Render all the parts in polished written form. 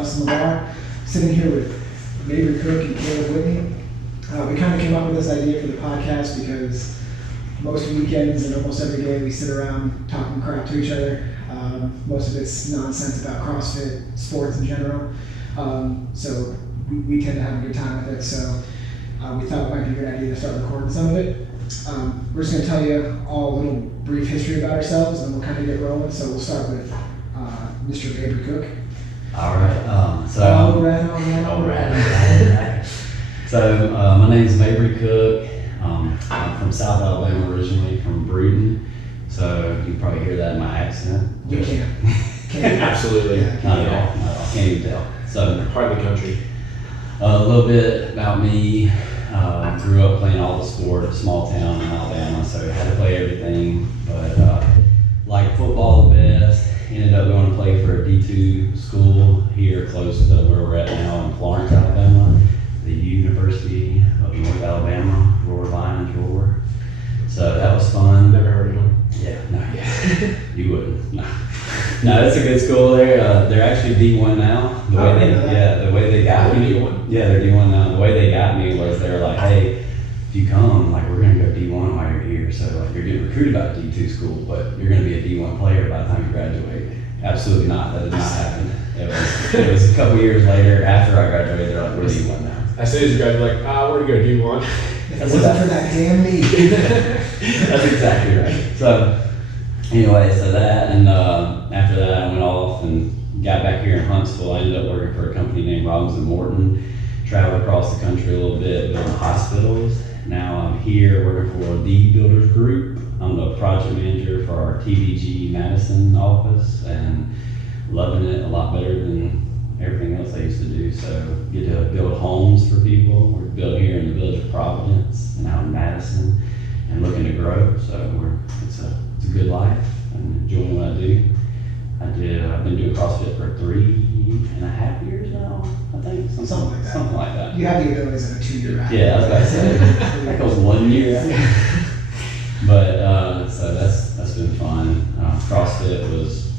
Hustle the Bar. Sitting here with Mabry Cook and Caleb Whitney. We kind of came up with this idea for the podcast because most weekends and almost every day we sit around talking crap to each other. Most of it's nonsense about CrossFit, sports in general. So we tend to have a good time with it. So we thought it might be a good idea to start recording some of it. We're just going to tell you all a little brief history about ourselves and we'll kind of get rolling. So we'll start with Mr. Mabry Cook. All right. All right. So my name is Mabry Cook. I'm from South Alabama originally, from Bruton. So you can probably hear that in my accent. You can. Absolutely. Yeah. Not at all. Can't even tell. So Part of the country. a little bit about me. Grew up playing all the sports, small town in Alabama, so had to play everything. But like football the best. Ended up going to play for a D2 school here close to where we're at now in Florence, Alabama. The University of North Alabama, Roar Lions Roar. So that was fun. Never heard of them. Yeah, no, you wouldn't. No, it's a good school there. They're actually D1 now. The way they got me. D1? Yeah, they're D1 now. The way they got me was they were like, hey, if you come, like we're gonna go D1 while you're here. So like you're getting recruited by a D2 school, but you're gonna be a D1 player by the time you graduate. Absolutely not. That did not happen. It was a couple years later after I graduated. They're like, we're D1 now. As soon as you graduate, like, we're gonna go D1. That's for that damn league. That's exactly right. So anyway, so that, and after that I went off and got back here in Huntsville. I ended up working for a company named Robinson Morton. Traveled across the country a little bit, building hospitals. Now I'm here working for the Builders Group. I'm the project manager for our TVG Madison office and loving it a lot better than everything else I used to do. So get to build homes for people. We're built here in the village of Providence and out in Madison and looking to grow. So it's a good life. I'm enjoying what I do. I've been doing CrossFit for 3.5 years now, I think. Something like that. Something like that. You have the abilities of a 2-year athlete. Yeah, I was about to say, that was 1 year. But, so that's been fun. CrossFit was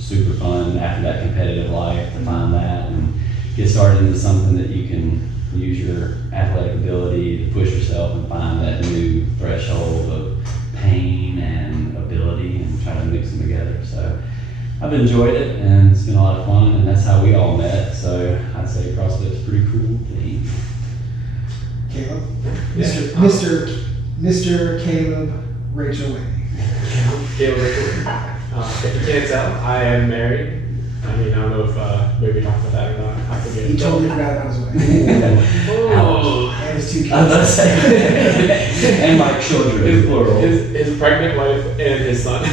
super fun after that competitive life to find that and get started into something that you can use your athletic ability to push yourself and find that new threshold of pain and ability and try to mix them together. So I've enjoyed it and it's been a lot of fun and that's how we all met. So I'd say CrossFit's a pretty cool thing. Caleb? Yeah. Mr. Caleb Rachel Whitney. Caleb Rachel. If you can't tell, I am married. I mean, I don't know if maybe talk about that or not. I forget. He totally forgot about his wife. Oh. And his 2 kids. I was about to say, and my children, plural. His pregnant wife and his son.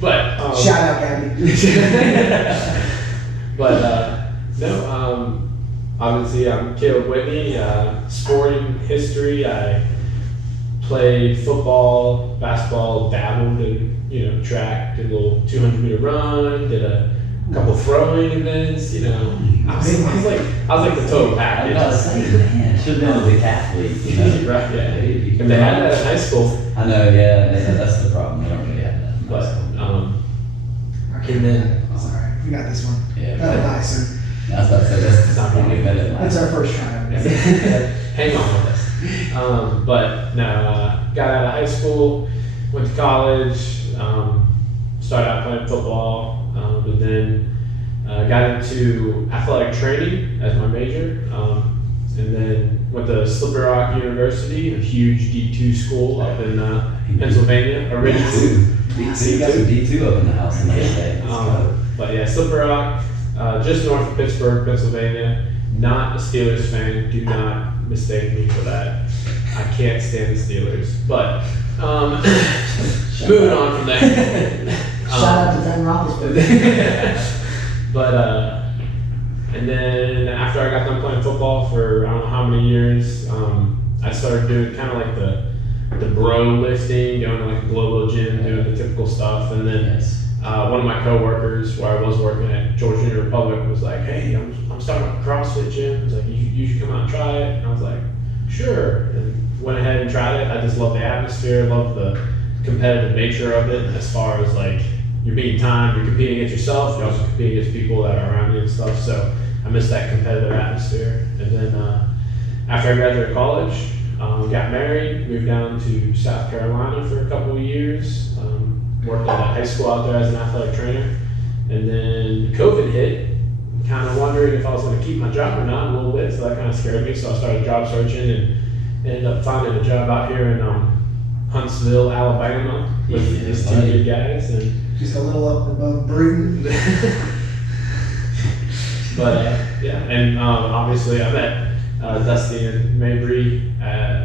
But Shout out, Gabby. But no, obviously I'm Caleb Whitney. Sporting history, I played football, basketball, dabbled in track, did a little 200-meter run, did a couple throwing events. I was like the total package. I was about to say, man, should have been a decathlete. Right, yeah. If they had that in high school. I know, yeah, that's the problem. They don't really have that. But And then, sorry, we got this one. Yeah, That'll die soon. I was about to say, that's not going to be better than That's our first try. hang on with us. But no, got out of high school, went to college, started out playing football, but then got into athletic training as my major, and then went to Slippery Rock University, a huge D2 school up in Pennsylvania originally. D2, you got some D2 up in the house in the day. But yeah, Slippery Rock, just north of Pittsburgh, Pennsylvania. Not a Steelers fan. Do not mistake me for that. I can't stand the Steelers. But moving on from there. Shout out to Ben Roethlisberger. But and then after I got done playing football for I don't know how many years, I started doing kind of like the bro lifting, going to like a global gym, doing the typical stuff, and then one of my coworkers, where I was working at Georgia Republic, was like, "Hey, I'm starting a CrossFit gym. He's like, you should come out and try it." And I was like, "Sure." And went ahead and tried it. I just love the atmosphere, love the competitive nature of it. As far as like you're being timed, you're competing against yourself, you're also competing against people that are around you and stuff. So I miss that competitive atmosphere. And then after I graduated college, got married, moved down to South Carolina for a couple of years, worked at a high school out there as an athletic trainer. And then COVID hit, kind of wondering if I was going to keep my job or not a little bit, so that kind of scared me. So I started job searching and ended up finding a job out here in Huntsville, Alabama, with these two good guys. And Just a little up above Bruton. but yeah, and obviously I met Dusty and Mabry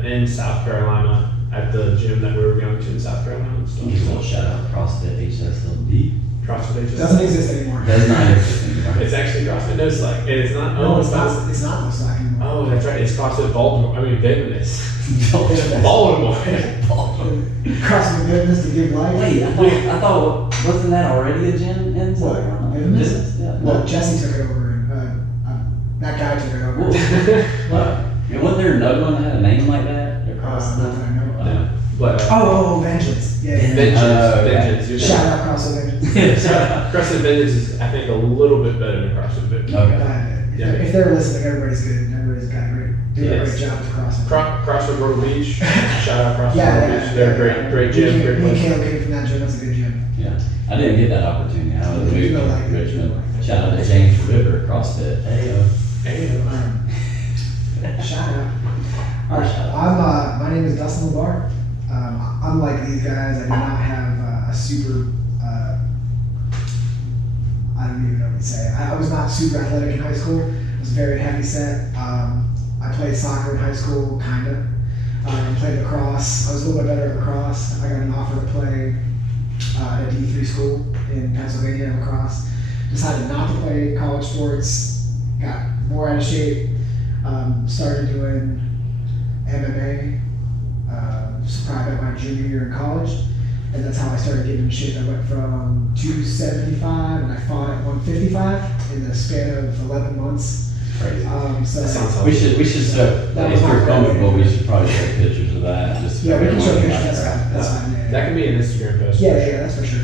in South Carolina at the gym that we were going to in South Carolina. So, Give a little shout out to CrossFit HSLD. CrossFit Doesn't exist anymore. Does not exist anymore. It's actually CrossFit No Slack. And it's not. No, Oh, it's not. It's not the slack anymore. Oh, that's right. It's CrossFit Baltimore. I mean, Vegas. Baltimore. CrossFit Business to give life. Wait, I thought wasn't that already a gym in What? Business? Yeah. Well, Jesse took it over, and that guy took it over. What? And wasn't there another one that had a name like that? Not that I know of. Yeah. But Oh, Vengeance. Yeah. Vengeance. okay. Vengeance. Shout out CrossFit Vengeance. CrossFit Vengeance is, I think, a little bit better than CrossFit Vengeance. Okay. Yeah. If they're listening, everybody's good. Everybody's got doing a Yes. great job with CrossFit. CrossFit Myrtle Beach. Shout out CrossFit Yeah, Myrtle yeah, Beach. They're yeah. great gym, great Me and place. Caleb came from that gym. That's a good gym. Yeah. I didn't get that opportunity. I was You moved know, like- to Richmond. Shout out to James River CrossFit. Hey, Hey, Shout out. All right, Shout out. my name is Dustin LeBar. Unlike these guys, I do not have a super, I don't even know what to say. I was not super athletic in high school. I was very heavy set. I played soccer in high school, kinda. Played lacrosse. I was a little bit better at lacrosse. I got an offer to play at a D3 school in Pennsylvania in lacrosse. Decided not to play college sports. Got more out of shape. Started doing MMA. Probably about my junior year in college, and that's how I started getting in shape. I went from 275 and I fought at 155 in the span of 11 months. Crazy. So That sounds We should start, That if was my you're comfortable, plan. we should probably take pictures of that. Just yeah, we can show everyone pictures. like That's fine. Yeah, that can be an Instagram post. yeah, that's for sure.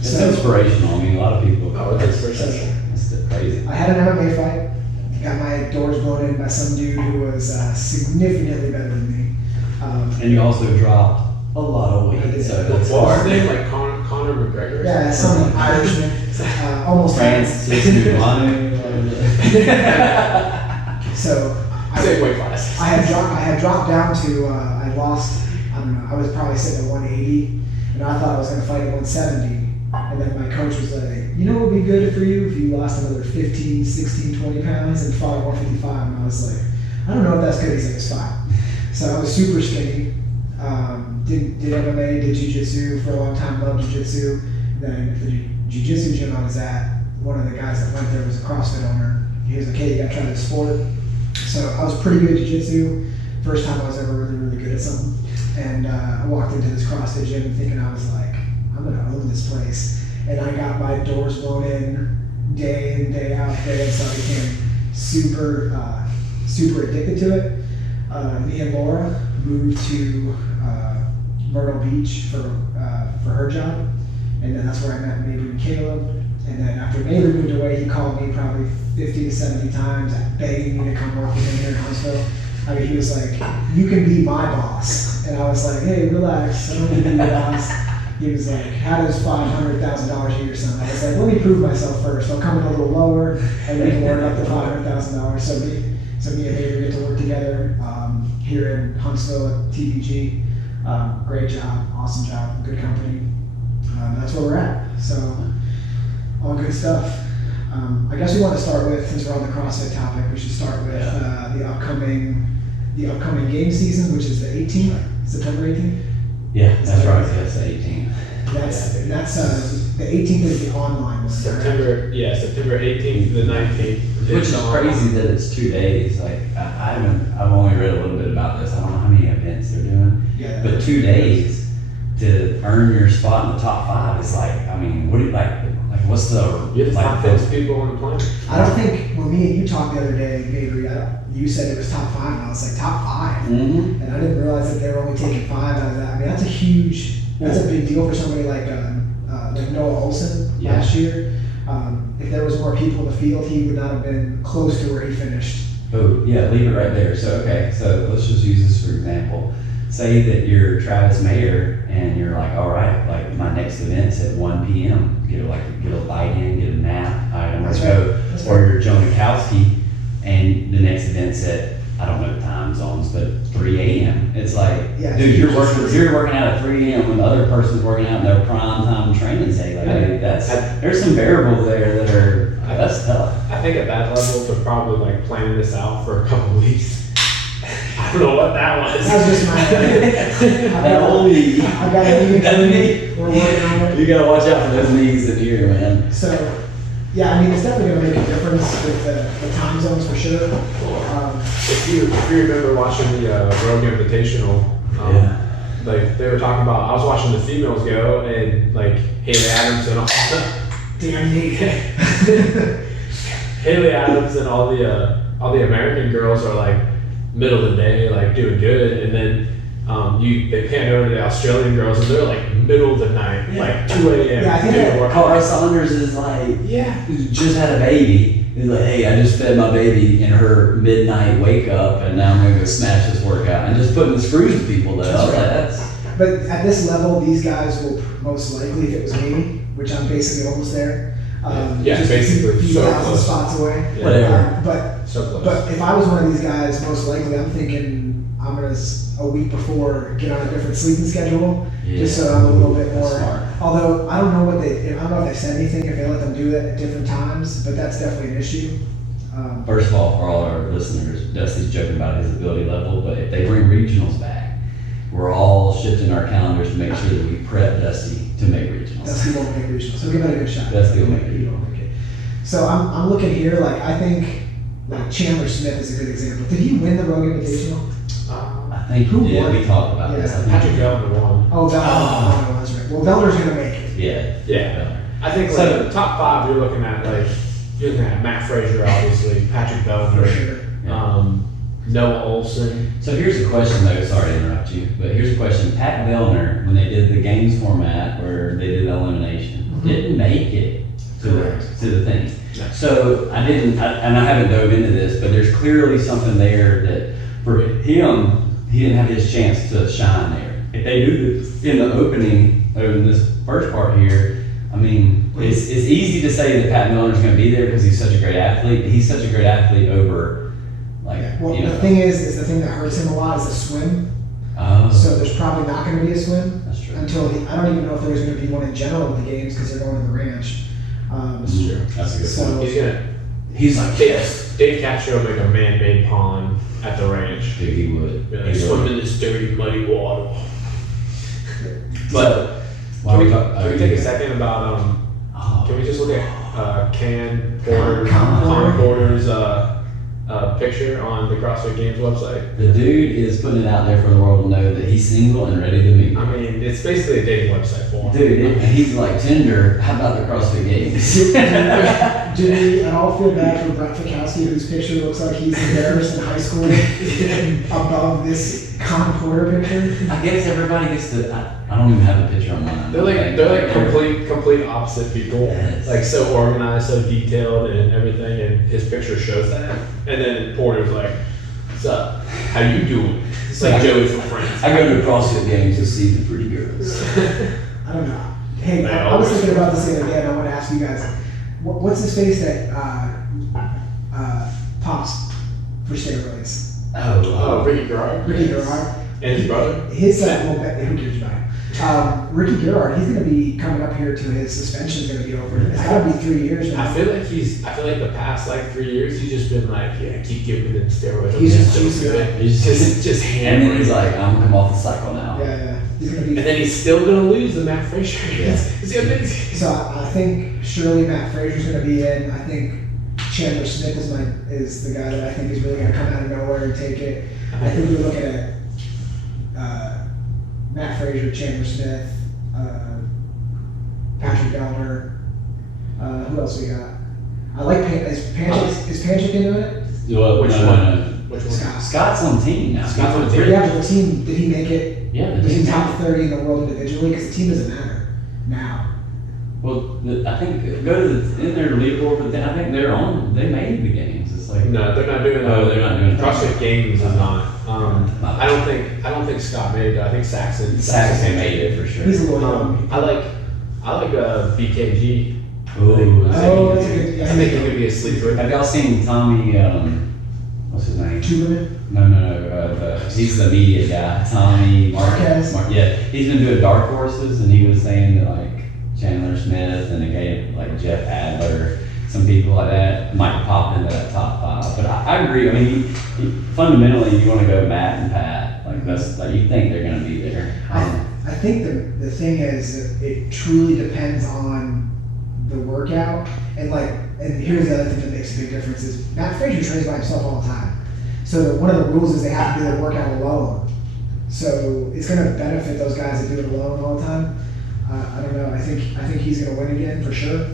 It's So inspirational. I mean, a lot of people. Oh, it is inspirational. It's crazy. I had an MMA fight. Got my doors blown in by some dude who was significantly better than me. And you also dropped a lot of I weight, did. so What that's was hard. his name? Like Conor McGregor? or Yeah, something? some Irishman. Almost Francis Ngannou. So Same weight class. I had dropped down to I lost, I don't know, I was probably sitting at 180, and I thought I was going to fight at 170. And then my coach was like, you know what would be good for you if you lost another 15, 16, 20 pounds and fought at 155? And I was like, I don't know if that's good. He's like, it's fine. So I was super skinny. Did MMA, did Jiu Jitsu for a long time, loved Jiu Jitsu. Then the Jiu Jitsu gym I was at, one of the guys that went there was a CrossFit owner. He was like, hey, you got to try this sport. So I was pretty good at Jiu Jitsu. First time I was ever really, really good at something. And I walked into this CrossFit gym thinking I was like, I'm going to own this place. And I got my doors blown in day in, day out, so I became super addicted to it. Me and Laura moved to Myrtle Beach for her job. And then that's where I met Mabry and Caleb. And then after Mabry moved away, he called me probably 50 to 70 times begging me to come work with him here in Huntsville. I mean, he was like, you can be my boss. And I was like, hey, relax, I don't need to be your boss. He was like, how does $500,000 a year sound? I was like, let me prove myself first. I'll come in a little lower and we can work up to $500,000. So me and Mabry get to work together here in Huntsville at TPG. Great job, awesome job, good company. That's where we're at. So all good stuff. I guess we want to start with, since we're on the CrossFit topic, we should start with the upcoming game season, which is the 18th, September 18th. Yeah, that's right. That's 18. That's the 18th is the online one. September 18th to the 19th. Which is crazy that it's 2 days. Like I've only read a little bit about this. I don't know how many events they're doing, Yeah. but 2 days to earn your spot in the top 5 is like, I mean, what do you like? What's the You're the top like? 5 people on the planet. I don't think when me and you talked the other day, Mabry, you said it was top 5, and I was like top 5, Mm-hmm. and I didn't realize that they were only taking 5 out of that. I mean, that's a big deal for somebody like like Noah Olson Yeah. last year. If there was more people in the field, he would not have been close to where he finished. Oh, yeah, leave it right there. So, okay, so let's just use this for example. Say that you're Travis Mayer and you're like, all right, like my next event's at 1 p.m. Get a light in, get a nap, all right, I'm That's gonna right. go. That's Or right. you're Joe Mikowski and the next event's at, I don't know the time zones, but 3 a.m. It's like, Yeah, dude, it's you're just- working out at 3 a.m. when the other person's working out in their prime time training day. Like, dude, there's some variables there that are, that's tough. I think at that level, they're probably like planning this out for a couple weeks. I don't know what that was. That was just my That old knee. I got a knee. That knee. We're working on it. You gotta watch out for those knees in here, man. So, yeah, I mean, it's definitely going to make a difference with the time zones for sure. If you remember watching the Rogue Invitational, like they were talking about, I was watching the females go and like Haley Adams and all Damn knee. Haley Adams and all the American girls are like middle of the day, like doing good, and then they pan over to the Australian girls and they're like middle of the night, Yeah. like 2 a.m. Yeah, I think doing that- work. Cara Saunders is like, Yeah. just had a baby. He's like, hey, I just fed my baby in her midnight wake up and now I'm gonna go smash this workout. And just putting the screws with people though. I was like, that's, But at this level, these guys will most likely, if it was me, which I'm basically almost there, Yeah, just basically, a few so thousand close. spots away. Yeah. whatever. So close. But if I was one of these guys, most likely, I'm thinking I'm gonna a week before get on a different sleeping schedule, just so I'm a little bit That's more. smart. Although I don't know if they said anything if they let them do that at different times, but that's definitely an issue. First of all, for all our listeners, Dusty's joking about his ability level, but if they bring regionals back, we're all shifting our calendars to make sure that we prep Dusty to make regionals. Dusty won't make regionals, so give it a good shot. Dusty will make it. He won't make it. So I'm looking here, like I think like Chandler Smith is a good example. Did he win the Rogue Invitational? I think Who he did. won? We talked about this. I think Patrick he did. Gellner won. Oh, Vellner. Oh, that's right. Well, Vellner's gonna make it. Yeah. Yeah. I think So- like the top five, you're looking at Matt Frazier, obviously, Patrick For Gellner, sure. Noah Olson. So here's a question though, sorry to interrupt you, but here's a question. Pat Vellner, when they did the games format where they did the elimination, didn't make it to the thing. No. So I haven't dove into this, but there's clearly something there that for him, he didn't have his chance to shine there. If they do this in the opening, in this first part here, I mean, it's easy to say that Pat Miller's going to be there because he's such a great athlete. But he's such a great athlete over, like, Well, you know. the thing is the thing that hurts him a lot is the swim. Oh, So there's probably not going to be a swim that's true. until I don't even know if there's going to be one in general in the games because they're going to the ranch. That's true. That's a good So- point. He's gonna. He's like, Dave Castro make a man-made pond at the ranch. dude, he would. Be like, He would. swim in this dirty, muddy water. So, why Can we talk- take a second about Oh. Can we just look at Can Porter's picture on the CrossFit Games website? The dude is putting it out there for the world to know that he's single and ready to meet. I mean, it's basically a dating website for him. Dude, and he's like Tinder. How about the CrossFit Games? Do we at all feel bad for Brett Fikowski, whose picture looks like he's embarrassed in high school above this Con Porter picture? I guess everybody gets to. I don't even have a picture on mine. They're like complete opposite people. Yes. Like so organized, so detailed, and everything. And his picture shows that. And then Porter's like, "What's up? How you doing?" It's like Joey from Friends. I go to CrossFit Games to see the pretty girls. I don't know. Hey, Man, I was always. thinking about this the other day, and I want to ask you guys, what's his face that pops for steroids? Oh, Ricky Garrard. Ricky Garrard. And his brother. His who cares about him? Ricky Garrard, he's going to be coming up here to his suspension's going to be over. It's got to be 3 years now. I feel like the past like 3 years he's just been like, yeah, keep giving them steroids. He's just so juicing good. it. He's Just And hammering. then he's like, I'm gonna come off the cycle now. Yeah. He's going to be. And then he's still gonna lose the Matt Frazier. Yeah. It's amazing. So I think surely Matt Frazier's going to be in. I think Chandler Smith is the guy that I think is really going to come out of nowhere and take it. I think we're looking at Matt Frazier, Chandler Smith, Patrick Gellner. Who else we got? I like is Panchik into it? Well, Which no, one? no, no. Which one? Scott. Scott's on the team now. Scott's on the team. Yeah, but the team, did he make it? Yeah, the Was he team's top 30 in the world individually? Because the team doesn't matter now. Well, I think go to in their leaderboard, but then I think they made the games. It's like No, they're not doing. Oh, they're not doing it. CrossFit Games is not. I don't think Scott made it. I think Saxon made it for sure. He's a little young. I like BKG. Ooh, Oh, that's a good. I think he could be a sleeper. Have y'all seen Tommy? What's his name? Chuberman? No. He's the media guy. Tommy Marquez? Yeah, he's been doing dark horses, and he was saying that like Chandler Smith and again like Jeff Adler, some people like that might pop into that top 5. But I agree. I mean, fundamentally, you want to go Matt and Pat. Like that's like you think they're going to be there. I think the thing is that it truly depends on the workout, and here's the other thing that makes a big difference is Matt Frazier trains by himself all the time. So one of the rules is they have to do their workout alone. So it's going to benefit those guys that do it alone all the time. I don't know. I think he's going to win again for sure.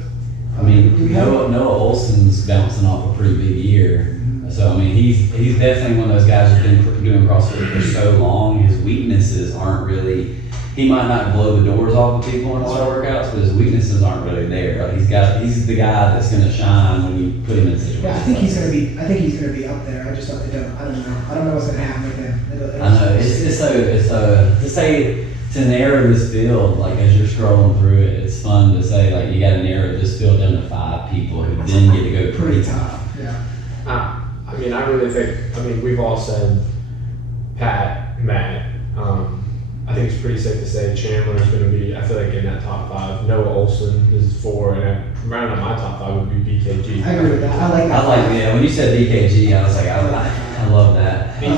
I mean, Noah Olson's bouncing off a pretty big year. So, I mean, he's definitely one of those guys who's been doing CrossFit for so long. His weaknesses aren't really, he might not blow the doors off of people in a lot of workouts, but his weaknesses aren't really there. Like he's the guy that's going to shine when you put him in situations. Yeah, I think he's going to be up there. I just don't know. I don't know what's going to happen with him. I know, it's so to say, to narrow this field, like as you're scrolling through it, it's fun to say like you got to narrow this field down to 5 people who then get to go pretty tough. Yeah. I mean, I really think. I mean, we've all said Pat, Matt. I think it's pretty safe to say Chandler is going to be. I feel like in that top 5. Noah Olson is 4, and rounding out my top 5 would be BKG. I agree with that. I like that. Yeah. When you said BKG, I was like, I love that. I don't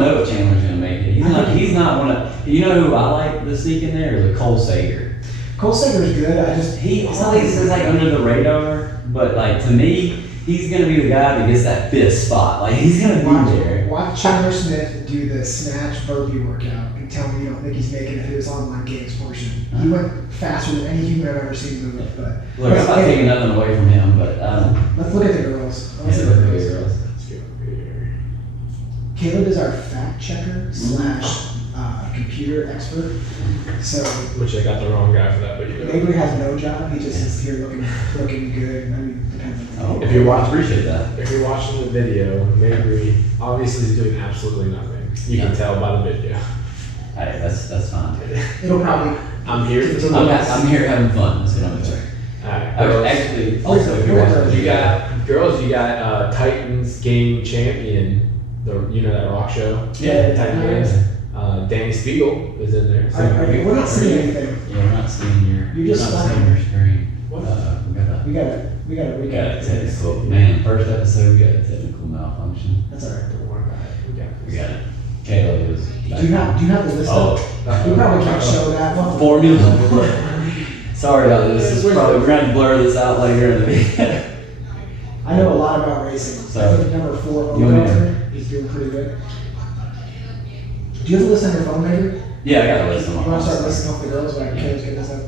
know if Chandler's going to make it. He's not one of. You know who I like to sneak in there is Cole Sager. Cole Sager's good. He's like under the radar, but like to me, he's gonna be the guy that gets that 5th spot. Like he's gonna be there. Watch Chandler Smith do the snatch burpee workout and tell me you don't think he's making it through his online games portion. He went faster than any human I've ever seen move. But look, I'm not taking nothing away from him, but let's look at the girls. Let's look at the girls. Caleb is our fact checker / computer expert. So Which I got the wrong guy for that, but you know. Avery has no job. He just is here looking good. I mean, depends on. If you're watching, appreciate that. If you're watching the video, Mabry obviously is doing absolutely nothing. You can tell by the video. Hey, that's fine. It'll probably. I'm here for the I'm here having fun. That's what I'm doing. Alright, Actually, also if you're watching, you got Titans game champion. You know that rock show? Yeah. Titan Games. Danny Spiegel is in there. So We're not seeing anything. Yeah, we're not seeing your. You're just not seeing your screen. What? We got a We got a technical, man, first episode, we got a technical malfunction. That's alright. Don't worry about it. We got it. Caleb is. Do you have the list up? We probably can't show that one. Formula. Sorry about this. We're going to blur this out later in the video. I know a lot about racing. So, I think number 4 you want me overall is doing pretty good. Do you have the list on your phone, maybe? Yeah, I got a list You on my want to phone. start listing off the girls while Caleb's getting this up?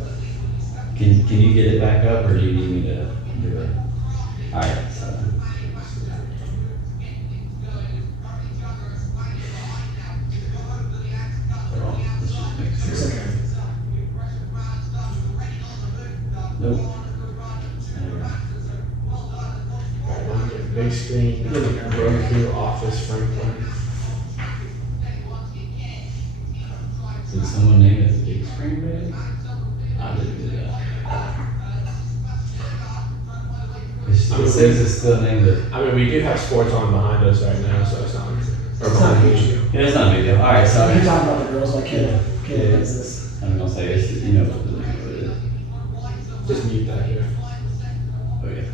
Can you get it back up, or do you need me to do it? Alright, so. Let's just make It's sure. okay. Nope. Big screen, Roku, Office, Franklin. Did someone name it the big screen, baby? I didn't do that. It says it's still named it. I mean, we do have sports on behind us right now, so it's not. Or It's not a behind big you. deal. Yeah, it's not a big deal. Alright, so. You're talking about the girls while Caleb does this. I'm gonna say it's, you know what the name of it is. Just mute that here. Okay.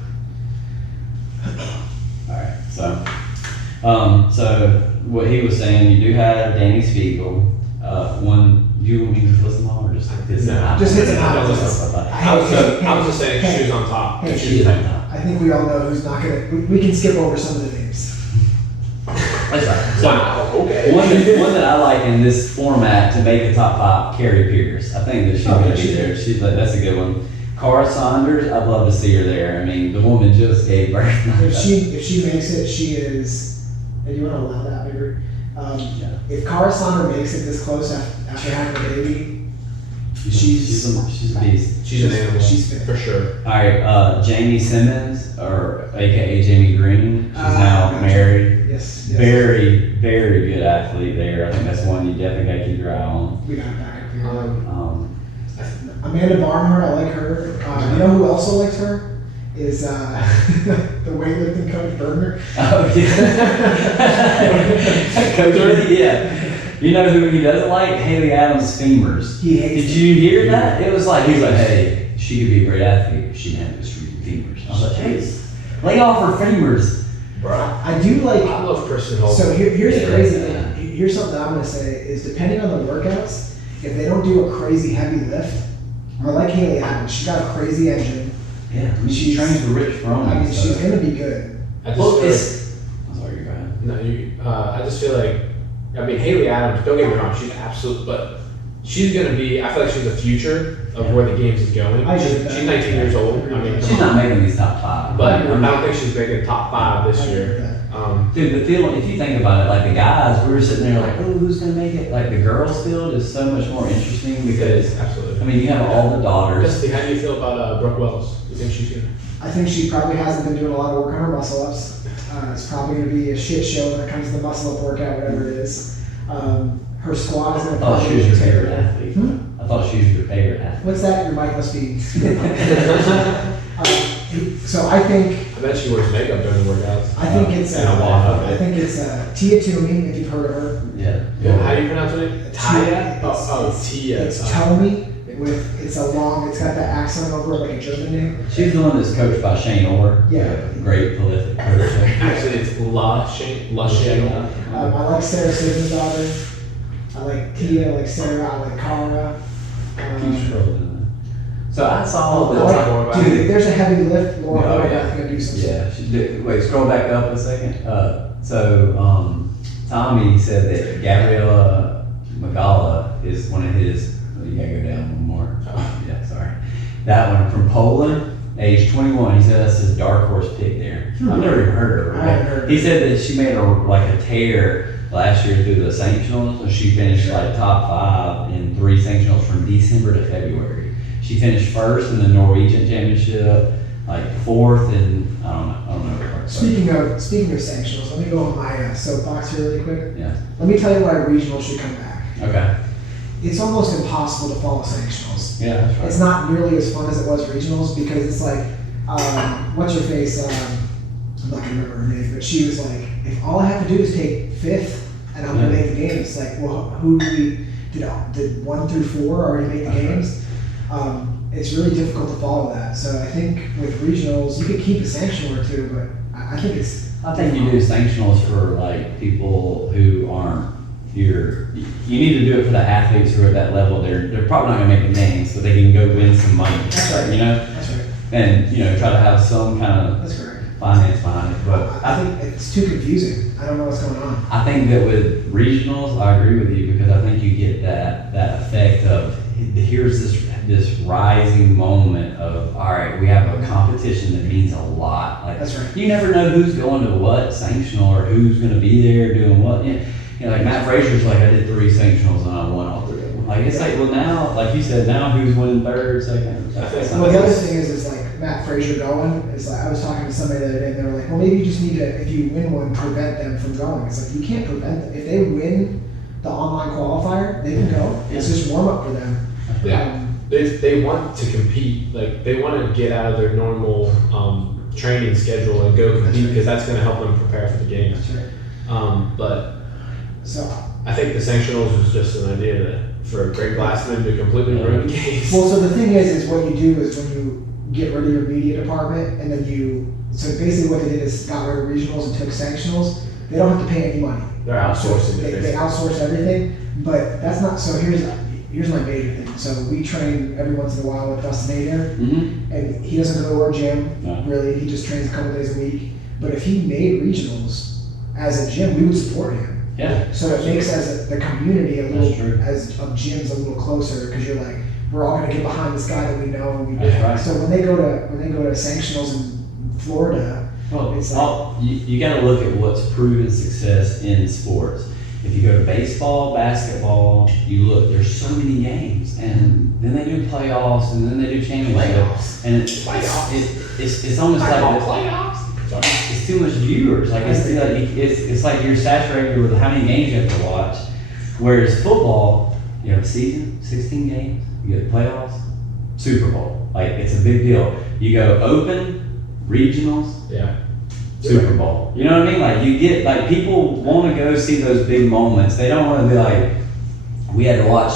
Alright, so what he was saying, you do have Danny Spiegel. Do you want me to list them all or just hit some? No. Just hit some highlights. I was just saying shoes on top. Hey, She's on top. I think we all know who's not gonna. We can skip over some of the names. That's right. So, Wow, okay. one that I like in this format to make the top 5, Carrie Pierce. I think that she's gonna be there. That's a good one. Cara Saunders, I'd love to see her there. I mean, the woman just gave birth. If she makes it, she is. And you want to allow that, maybe? Yeah. If Cara Saunders makes it this close after having a baby, She's a beast. She's an animal. She's fit. For sure. All right, Jamie Simmons, or AKA Jamie Green, she's now gotcha. married. Yes. Very, very good athlete there. I think that's one you definitely got to keep your eye on. We got it back up here. Um, Amanda Barnhart, I like her. You know who also likes her? Is the weightlifting coach Berger. oh, yeah. Coach Lee, yeah. You know who he doesn't like? Haley Adams' femurs. He hates Did you hear that? It was like, he was like, hey, she could be a great athlete if she didn't have those freaking femurs. I was like, hey, lay off her femurs. Bro, I do like. I love Kristen Holt. So here's the Yeah. crazy thing. Here's something I'm gonna say is depending on the workouts, if they don't do a crazy heavy lift, or like Haley Adams, she got a crazy engine. Yeah, I mean, she trains for Rich Fromm. I mean, and she's stuff. gonna be good. I just Well, feel it's. I'm sorry, you go ahead. like, I just feel like, I mean, Haley Adams, don't get me wrong, she's absolute, but she's going to be, I feel like she's the future of where the games is going. I agree She's, with that. she's 19 years old. I mean, She's come not on. making these top five. But I mean, I don't think she's making top 5 this I agree with year. that. Dude, the field, if you think about it, like the guys, we were sitting there like, oh, who's gonna make it? Like the girls' field is so much more interesting because, Absolutely. I mean, you have all the daughters. Dusty, how do you feel about Brooke Wells? You think she's going to? I think she probably hasn't been doing a lot of work on her muscle ups. It's probably gonna be a shit show when it comes to the muscle up workout, whatever it is. Her squat is gonna I thought she probably was your take favorite her. athlete. Hmm? I thought she was your favorite athlete. What's that? Your mic must be. So I think. I bet she wears makeup during the workouts. I think it's And a lot of I it. think it's Tia Toomey, if you've heard of her. Yeah. Yeah, how do you pronounce her name? Tia. Taya? Oh, Tia. It's Toomey it's got that accent over it like a German name. She's the one that's coached by Shane Orr. Yeah. Great prolific coach. Actually, it's La Shane. I like Sarah Siven's daughter. I like Tia, I like Sarah, I like Cara. Keep scrolling. So I saw We'll talk more that. about Dude, it. if there's a heavy lift, Laura Oh, Horvath yeah. gonna do some Yeah, she did. Wait, scroll back up a second. Tommy said that Gabriella Magala is one of his. Oh, you gotta go down one more. Oh, yeah, sorry. That one from Poland, age 21. He said that's his dark horse pick there. I've never even heard of her. I haven't heard of He her. said that she made a tear last year through the sanctionals, and she finished like top 5 in 3 sanctionals from December to February. She finished first in the Norwegian championship, like 4th in I don't know. Speaking of sanctionals, let me go on my soapbox here really quick. Yeah. Let me tell you why regionals should come back. Okay. It's almost impossible to follow sanctionals. Yeah, that's right. It's not nearly as fun as it was regionals because it's like, what's her face? I'm not gonna remember her name, but she was like, if all I have to do is take 5th and I'm gonna Yeah. make the games, like, well, who did 1 through 4 already make the That's games? It's really difficult to follow that. So I think with regionals, you could keep a sanction or two, but I think it's. I think you do sanctionals for like people who aren't you need to do it for the athletes who are at that level. They're probably not gonna make the games, but they can go win some money. That's right. You know, That's right. and try to have some kind of That's correct. finance behind it. But I think it's too confusing. I don't know what's going on. I think that with regionals, I agree with you because I think you get that effect of here's this rising moment of all right, we have a competition that means a lot. Like That's right. you never know who's going to what sanctional or who's going to be there doing what. Like Matt Frazier's like I did 3 sanctionals and I won all 3 of them. Like it's like well now, like you said, now who's winning 3rd, 2nd? Well, the other thing is like Matt Frazier going. Is like I was talking to somebody the other day, and they were like, "Well, maybe you just need to, if you win one, prevent them from going." It's like you can't prevent them. If they win the online qualifier, they can go. It's just warm up for them. Yeah. They want to compete. Like they want to get out of their normal training schedule and go compete because that's going to help them prepare for the games. That's right. But So, I think the sanctionals was just an idea for Greg Glassman to completely ruin the games. well, so the thing is what you do is when you get rid of your media department, and then so basically what they did is got rid of regionals and took sanctionals. They don't have to pay any money. They're outsourcing it. They outsource everything, but that's not. So here's my major thing. So we train every once in a while with Dustin Adair, Mm-hmm. and he doesn't go to our gym No. really. He just trains a couple days a week. But if he made regionals as a gym, we would support him. Yeah. So it makes the community a That's little true. as of gyms a little closer because you're like we're all gonna get behind this guy that we know. And we That's right. So when they go to sanctionals in Florida, Well, It's like- you got to look at what's proven success in sports. if you go to baseball, basketball, you look, there's so many games, and then they do playoffs, and then they do championships, and it's almost like playoffs. it's too much viewers. Like it's like you're saturated with how many games you have to watch. Whereas football, you have a season, 16 games, you get the playoffs, Super Bowl. Like it's a big deal. You go open, regionals, Yeah. Super Bowl. You know what I mean? Like you get like people want to go see those big moments. They don't want to be like, we had to watch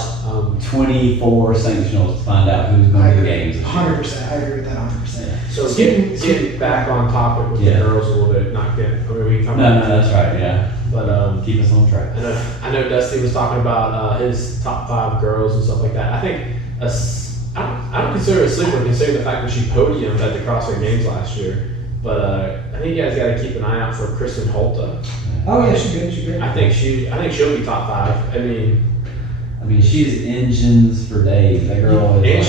24 sanctionals to find out who's going to the games. 100%. I agree with that 100%. So getting back on topic with the girls a little bit, not getting. I mean, we can talk No, about that's right. Yeah, but keep us on track. I know Dusty was talking about his top 5 girls and stuff like that. I think I don't consider it a sleeper considering the fact that she podiumed at the CrossFit Games last year. But I think you guys got to keep an eye out for Kristen Holta. Oh yeah, she good. I think she'll be top 5. I mean, she's engines for days. That girl is.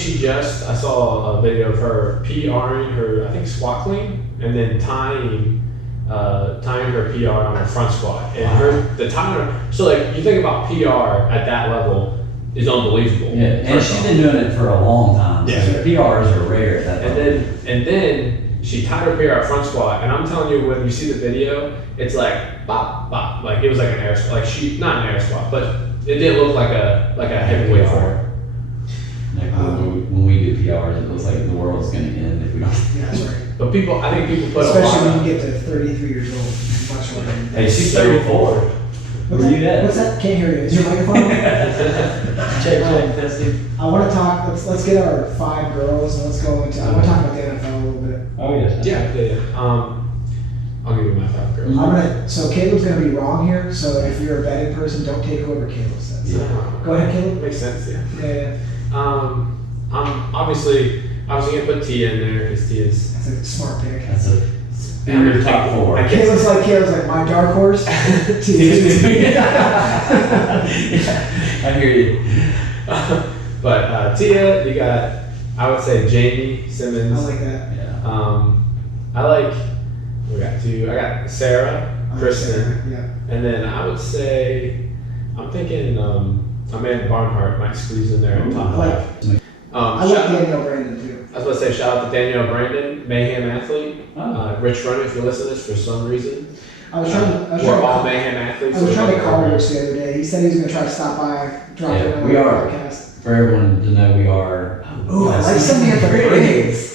she just I saw a video of her PRing her, I think, squat clean, and then tying her PR on her front squat. And the time, so like you think about PR at that level is unbelievable. Yeah, and she's been doing it for a long time. Yeah. So PRs are rare at that level. And then she tied her PR at front squat, and I'm telling you, when you see the video, it's like bop bop, like it was like an air squat, like not an air squat, but it didn't look like a heavyweight for her. Like when we do PRs, it looks like the world's gonna end if we don't. Yeah, that's right. But I think people put Especially a lot when you get to 33 years old, much older. Hey, she's 34. What's Where you at? What's that? Can't hear you. Is your microphone? check, testing. I want to talk. Let's get our 5 girls and let's go into. I want to talk about the NFL a little bit. Oh yes. Yeah. I'll give you my 5 girls. So Caleb's gonna be wrong here. So if you're a betting person, don't take whoever Caleb says. Yeah. Go ahead, Caleb. Makes sense, yeah. Yeah, I'm obviously gonna put Tia in there because Tia's. that's a smart pick. That's in your top 4. I guess- Caleb's like my dark horse. I hear you. But Tia, you got, I would say Jamie Simmons. I like that. Yeah. I got Sarah, Kristen, Yeah. and then I would say, I'm thinking Amanda Barnhart might squeeze in there in top I like- 5. I like Danielle Brandon too. I was about to say shout out to Danielle Brandon, Mayhem athlete, Rich Runner if you listen to this for some reason. We're all Mayhem athletes. I was trying to call Rich the other day. He said he was going to try to stop by, drop Yeah, it on we the are. podcast. For everyone to know, we are. Oh, I like Samantha Briggs.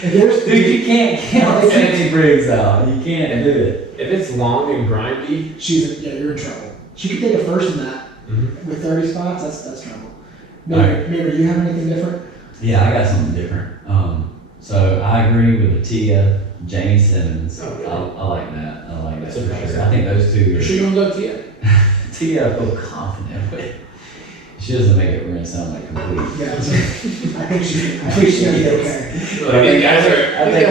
Dude, you can't count Sammy Briggs out. You can't do it. If it's long and grindy, You're in trouble. She could take a first in that with 30 spots. That's trouble. Maybe you have anything different? Yeah, I got something different. So I agree with the Tia, Jamie Simmons. Oh, really? I like that. I like that That's for okay. sure. I think those two. you're sure you gonna go Tia? Tia, I feel confident with. She doesn't make it. We're gonna sound like complete. Yeah, I think she's gonna be okay. These guys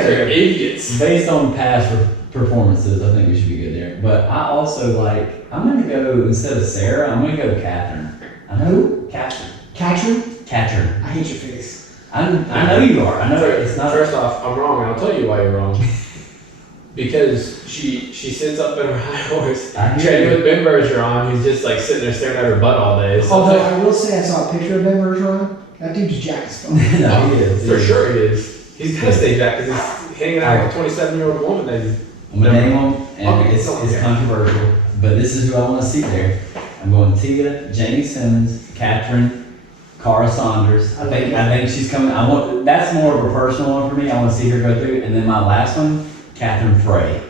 are idiots. Based on past performances, I think we should be good there. But I also like. I'm gonna go instead of Sarah. I'm gonna go Catherine. I know Catherine. Catherine? I hate your face. I know you are. I know it's not. First off, I'm wrong, and I'll tell you why you're wrong. Because she sits up in her high horse, training with Ben Bergeron, who's just like sitting there staring at her butt all day. So Although I will say I saw a picture of Ben Bergeron. That dude's jacked as fuck. No, he is. for sure it is. He's gotta stay back because he's hanging out with a 27-year-old woman that he's. I'm gonna name him, and Okay, it's okay. controversial, but this is who I want to see there. I'm going Tia, Jamie Simmons, Catherine, Cara Saunders. I think she's coming. That's more of a personal one for me. I want to see her go through, and then my last one, Catherine Frey.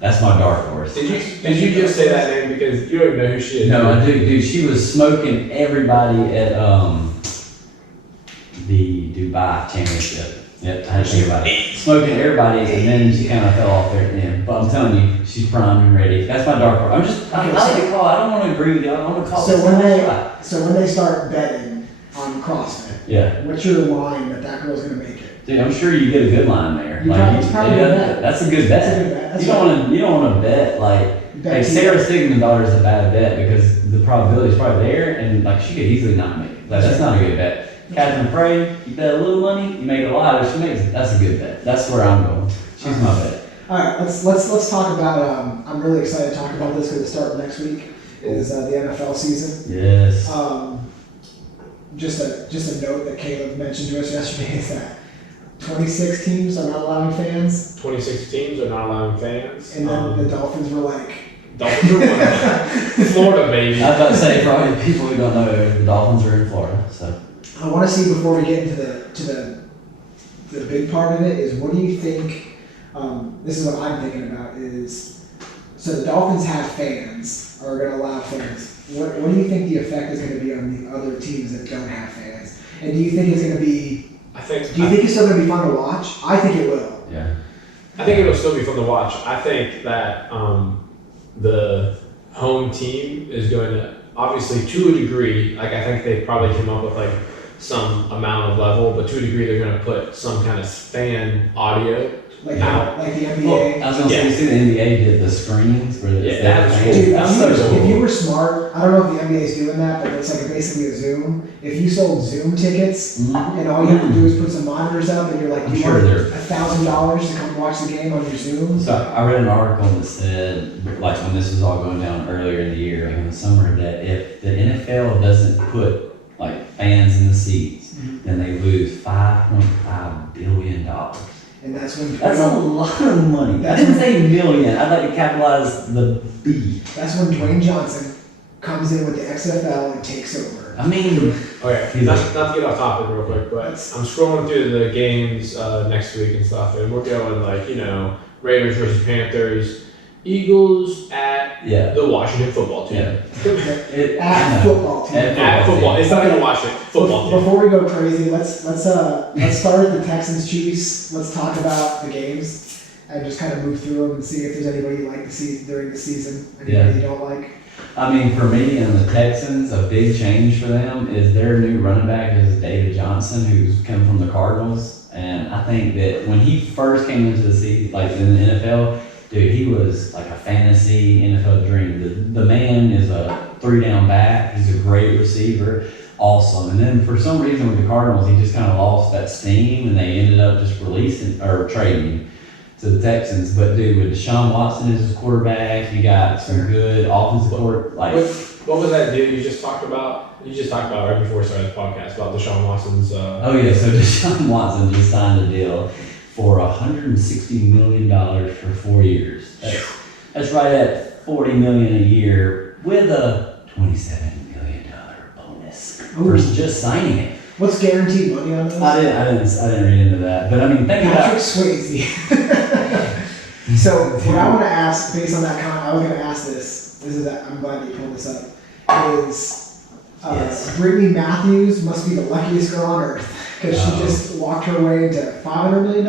That's my dark horse. Did you just say that name because you don't even know who she is? No, I do, dude. She was smoking everybody at the Dubai Championship. Yep, I had to think about it. Smoking everybody, and then she kind of fell off there at the end. But I'm telling you, she's primed and ready. That's my dark horse. I like to call. I don't want to agree with you. I want to call. So when they start betting on CrossFit, yeah. what's your line that girl's gonna make it? Dude, I'm sure you get a good line there. It's probably a bet. That's a good bet. That's a good bet. That's You don't want to bet like Sarah Stigman's daughter is a bad bet because the probability is probably there, and like she could easily not make it. Like, that's not a good bet. Catherine Frey, you bet a little money, you make a lot. If she makes it, that's a good bet. That's where I'm going. She's my bet. All right, let's talk about. I'm really excited to talk about this because it starts next week. Is the NFL season. Yes. Just a note that Caleb mentioned to us yesterday is that 26 teams are not allowing fans. 26 teams are not allowing fans. And then the Dolphins were like... Dolphins are one. Florida, baby. I was about to say, for all you people who don't know, the Dolphins are in Florida, so. I want to see, before we get into the big part of it, is what do you think, this is what I'm thinking about, is, so the Dolphins have fans, are going to allow fans. What do you think the effect is going to be on the other teams that don't have fans? And do you think it's going to be... Do you think it's still going to be fun to watch? I think it will. Yeah. I think it'll still be fun to watch. I think that the home team is going to, obviously to a degree, like I think they probably came up with like some amount of level, but to a degree they're going to put some kind of fan audio out. Like the NBA. Well, I was going to say, you see the NBA did the screens where it's that was cool. Dude, That's so cool. if you were smart, I don't know if the NBA is doing that, but it's like basically a Zoom. If you sold Zoom tickets and all you have to do is put some monitors up and you're like, you want $1,000 to come watch the game on your Zoom? So I read an article that said, like when this was all going down earlier in the year, like in the summer, that if the NFL doesn't put like fans in the seats, then they lose $5.5 billion. And that's when That's a lot of money. I didn't say million. I'd like to capitalize the B. That's when Dwayne Johnson comes in with the XFL and takes over. I mean, Okay, not to get off topic real quick, but I'm scrolling through the games next week and stuff, and we're going like, Raiders versus Panthers, Eagles at the Washington football team. At football team. At football. It's not even Washington. Football team. Before we go crazy, let's start at the Texans Chiefs. Let's talk about the games and just kind of move through them and see if there's anybody you like to see during the season. Anybody you don't like. I mean, for me and the Texans, a big change for them is their new running back is David Johnson, who's come from the Cardinals. And I think that when he first came into the season, like in the NFL, dude, he was like a fantasy NFL dream. The man is a 3-down back. He's a great receiver. Awesome. And then for some reason with the Cardinals, he just kind of lost that steam and they ended up just trading him to the Texans. But dude, with Deshaun Watson as his quarterback, you got some good offensive support. What was that deal you just talked about? You just talked about right before we started the podcast about Deshaun Watson's. So Deshaun Watson just signed a deal for $160 million for 4 years. That's right at $40 million a year with a $27 million bonus for just signing it. What's guaranteed money on those? I didn't read into that, but I mean, think about Patrick Swayze. So what I want to ask, based on that comment, I was going to ask this. I'm glad that you pulled this up. Is Brittany Matthews must be the luckiest girl on earth because she just walked her way into $500 million.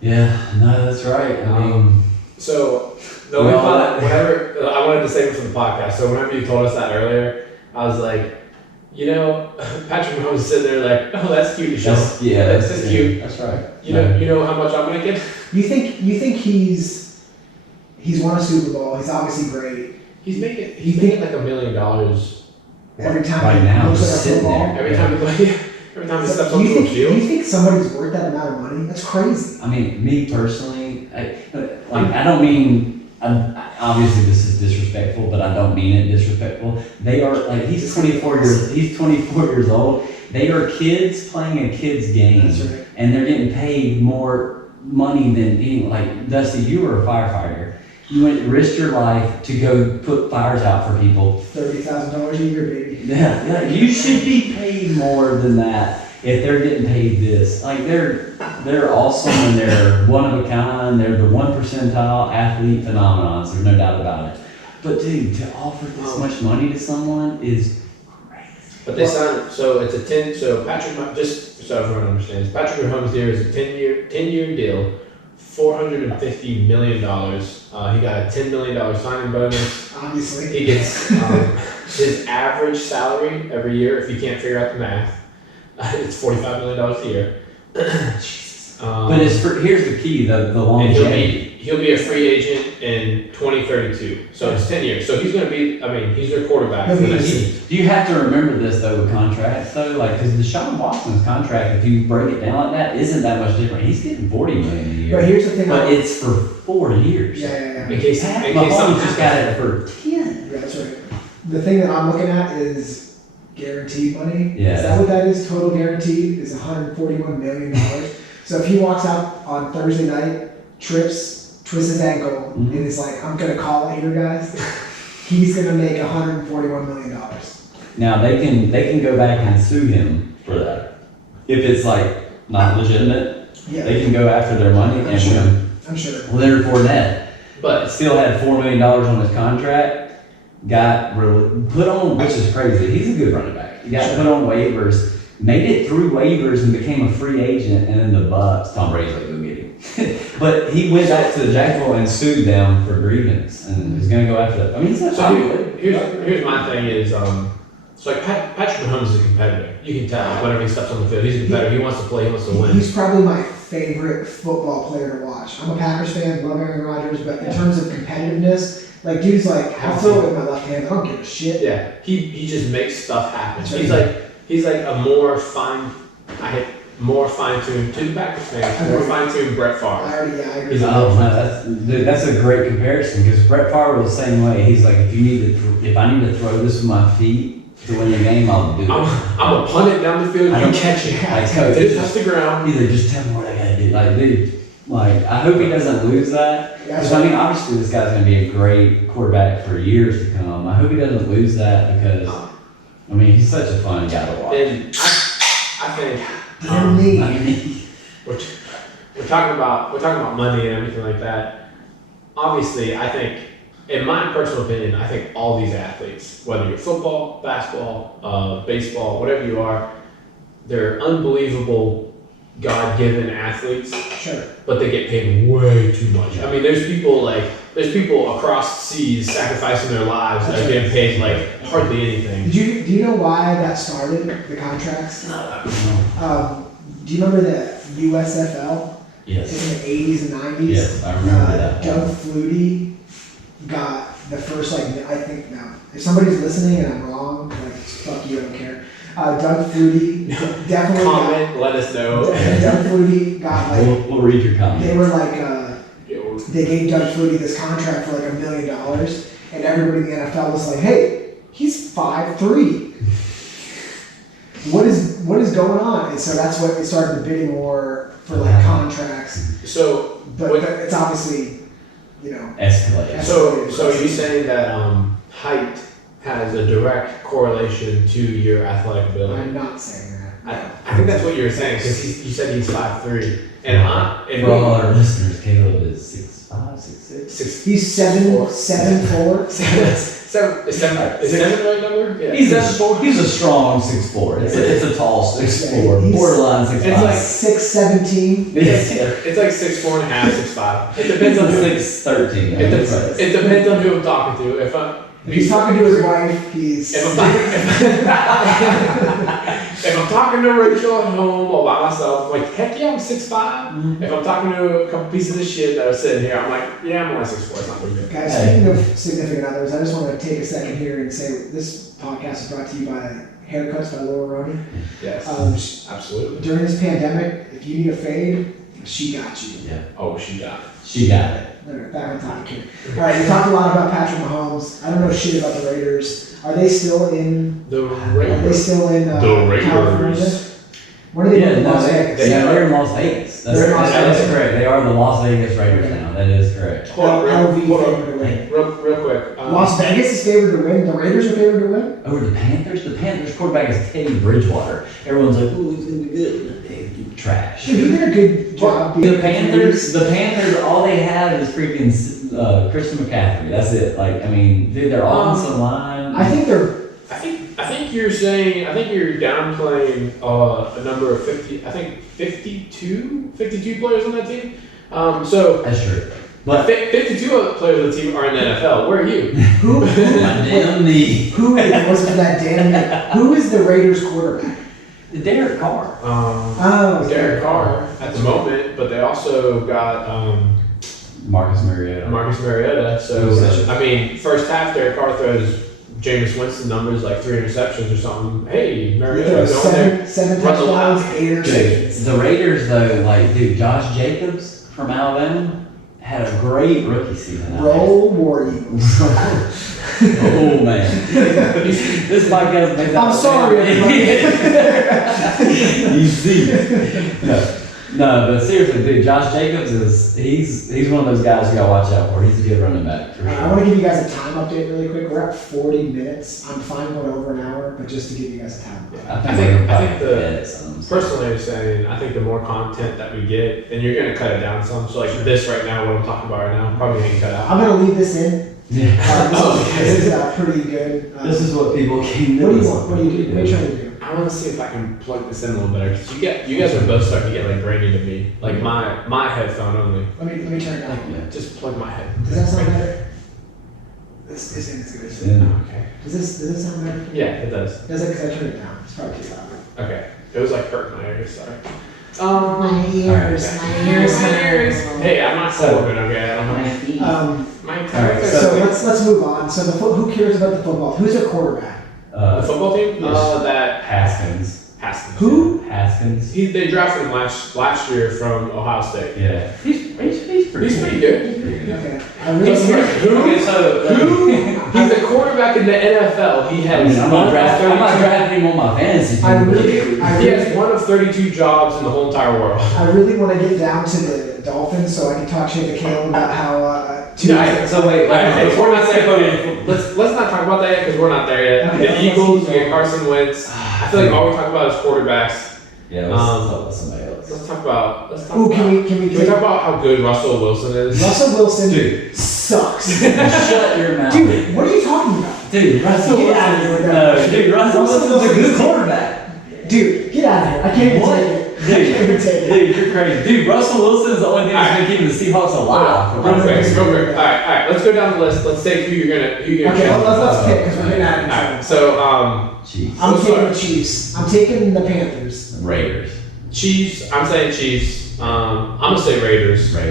Yeah, no, that's right. I mean, so whenever I wanted to say this for the podcast, so whenever you told us that earlier, I was like, Patrick Mahomes is sitting there like, oh, that's cute. That's cute. That's right. You know how much I'm making? You think he's won a Super Bowl? He's obviously great. He's making like $1 million every time. Right now, looks just like a sitting football. there. Every time he steps onto a Do field. you think somebody's worth that amount of money? That's crazy. I mean, me personally, I don't mean. Obviously, this is disrespectful, but I don't mean it disrespectful. They are like he's 24 years old. They are kids playing a kid's game, right. And they're getting paid more money than anyone. Like Dusty, you were a firefighter. You risked your life to go put fires out for people. $30,000 a year, baby. Yeah, you should be paid more than that if they're getting paid this. Like they're awesome and they're one of a kind. They're the 1 percentile athlete phenomenons. There's no doubt about it. But dude, to offer this much money to someone is crazy. But they signed, so it's a 10. So just so everyone understands, Patrick Mahomes' deal is a 10-year deal, $450 million. He got a $10 million signing bonus. Obviously, he gets his average salary every year. If you can't figure out the math, it's $45 million a year. But here's the key: the longevity. he'll be a free agent in 2032. So it's 10 years. So he's going to be. I mean, he's their quarterback for the next season. Do you have to remember this though with contracts though? Like, because Deshaun Watson's contract, if you break it down like that, isn't that much different. He's getting $40 million a year. But here's the thing. But it's for 4 years. Yeah. In case Mahomes something just got it for 10. Yeah, that's right. The thing that I'm looking at is guaranteed money. Yeah. Is that what that is? Total guaranteed is $141 million. So if he walks out on Thursday night, trips, twists his ankle, and is like, I'm gonna call it here, guys. He's gonna make $141 million. Now they can go back and sue him for that. If it's like not legitimate, Yeah, they can go after their money I'm and sure. win. I'm sure. Leonard Fournette But still had $4 million on his contract. Got put on, which is crazy. He's a good running back. He got put on waivers, made it through waivers, and became a free agent. And then the Bucks, Tom Brady's like, go get him. But he went back to Jacksonville and sued them for grievance, and he's gonna go after that. I mean, he's not. so here's my thing is so like Patrick Mahomes is a competitor. You can tell whenever he steps on the field, he's a competitor. He wants to play. He wants to win. He's probably my favorite football player to watch. I'm a Packers fan, love Aaron Rodgers, but in terms of competitiveness, like dude's like, I'll throw it with my left hand. I don't give a shit. Yeah, he just makes stuff happen. That's He's like a more fine-tuned to the Packers fans, more fine-tuned Brett Favre. I agree. He's a Oh, no, that's a great comparison because Brett Favre was the same way. He's like, if I need to throw this with my feet to win the game, I'll do it. I'm gonna punt it down the field. I You don't catch it. Like, coach, Just touch the ground. Either just tell me what I gotta do. Like, dude, like I hope he doesn't lose that. Because I mean, obviously this guy's gonna be a great quarterback for years to come. I hope he doesn't lose that because I mean he's such a fun guy to watch. And I think Damn me. I mean, we're talking about money and everything like that. Obviously, I think, in my personal opinion, I think all these athletes, whether you're football, basketball, baseball, whatever you are, they're unbelievable God-given athletes, Sure. but they get paid way too much. I mean, there's people across seas sacrificing their lives that are getting paid like hardly anything. Do you know why that started, the contracts? Do you remember the USFL yes. in the 80s and 90s? Yes, I remember that. Doug Flutie got the first, if somebody's listening and I'm wrong, like, fuck you, I don't care. Doug Flutie definitely Comment, let us know. Doug Flutie got We'll read your comments. they were they gave Doug Flutie this contract for like $1 million, and everybody in the NFL was like, hey, he's 5'3". What is going on? And so that's what it started the bidding war for like contracts. So, But it's obviously, Escalate. so you're saying that height has a direct correlation to your athletic ability? I'm not saying that. I think that's what you were saying because you said he's 5'3", and For all our listeners, Caleb is 6'5", 6'6". He's 7'4". Is seven the right number? Yeah. He's a strong 6'4". It's a tall 6'4", He's- borderline 6'5". It's like 6'17". It's like 6'4" and a half, 6'5". It depends on who. 6'13". It depends on who I'm talking to. If he's talking to his wife, he's. If I'm talking to Rachel at home or by myself, I'm like, heck yeah, I'm 6'5". If I'm talking to a couple pieces of shit that are sitting here, I'm like, yeah, I'm only 6'4". It's not pretty good. Guys, speaking of significant others, I just want to take a second here and say this podcast is brought to you by Haircuts by Laura Roney. Yes, absolutely. During this pandemic, if you need a fade, she got you. Yeah, Oh, she got it. she got it. All right, back on topic here. All right, we talked a lot about Patrick Mahomes. I don't know shit about the Raiders. Are they still in? The Are they Raiders. still in The Raiders. California? When are they going to Las Vegas? They're in Las Vegas. They're in Las That's Vegas. correct. They are the Las Vegas Raiders now. That is correct. Hold on, LV hold on. favored to win. Real quick. Las Vegas is favored to win. The Raiders are favored to win. Over the Panthers? The Panthers quarterback is Teddy Bridgewater. Everyone's like, ooh, he's gonna be good. Trash. Dude, he did a good job. The Panthers, all they have is freaking Christian McCaffrey. That's it. Like, I mean, dude, their offensive line. I think they're. I think you're downplaying a number of 50. I think 52 players on that team. So That's true. But 52 players on the team are in the NFL. Where are you? Who is the Raiders quarterback? Derek Carr. Oh, Derek Carr at the moment, but they also got Marcus Mariota. So, Who's I mean, first half, Derek Carr throws Jameis Winston numbers like 3 interceptions or something. Hey, Mariota, go in there. Seven Run the touchdowns, line. 8 interceptions. The Raiders, though, like, dude, Josh Jacobs from Alabama had a great rookie season. Roll War Eagles. Oh, man. This podcast makes I'm sorry, everybody. You see. No, but seriously, dude, Josh Jacobs he's one of those guys you gotta watch out for. He's a good running back, for sure. I want to give you guys a time update really quick. We're at 40 minutes. I'm fine going over an hour, but just to give you guys a time update. Personally saying, I think the more content that we get, and you're gonna cut it down some. So like this right now, what I'm talking about right now, probably ain't cut out. I'm going to leave this in. Yeah. This is pretty good. This is what people came to What do you want? What are you trying to do? I want to see if I can plug this in a little better because you guys are both starting to get like grainy to me. Like my headphone only. Let me turn it down. Just plug my head. Does that sound better? This isn't as good as Okay. Does this sound better? Yeah, it does. Does it? Because I turned it down. It's probably too loud. Okay. It was like hurting my ears. Sorry. My ears. Hey, I'm not Corbin, okay? I don't know. Alright, So let's move on. So who cares about the football? Who's a quarterback? The football team? That Haskins. Who? Haskins. They drafted him last year from Ohio State. Yeah. He's pretty good. Okay. Who? He's a quarterback in the NFL. He has I'm not drafting him on my fantasy team. He has one of 32 jobs in the whole entire world. I really want to get down to the Dolphins so I can talk shit to Caleb about how So wait, we're not there. Let's not talk about that yet because we're not there yet. Okay. The Eagles, we get Carson Wentz. I feel like all we talk about is quarterbacks. Yeah, let's talk about somebody else. Let's talk about. Can we talk about how good Russell Wilson is? Russell Wilson Dude. sucks. Shut your mouth. Dude, what are you talking about? Dude, Russell Get out of here with that. Dude, Russell Wilson's a good quarterback. Dude, get out of here. I can't even What? take it. I can't even take it. Dude, you're crazy. Dude, Russell Wilson is the only thing that's been keeping the Seahawks alive. Real quick. All right. Let's go down the list. Let's take who you're gonna. Okay, let's pick because we're getting out of All right. control. So Chiefs. I'm taking the Chiefs. I'm taking the Panthers. Raiders. Chiefs. I'm saying Chiefs. I'm gonna say Raiders. I'm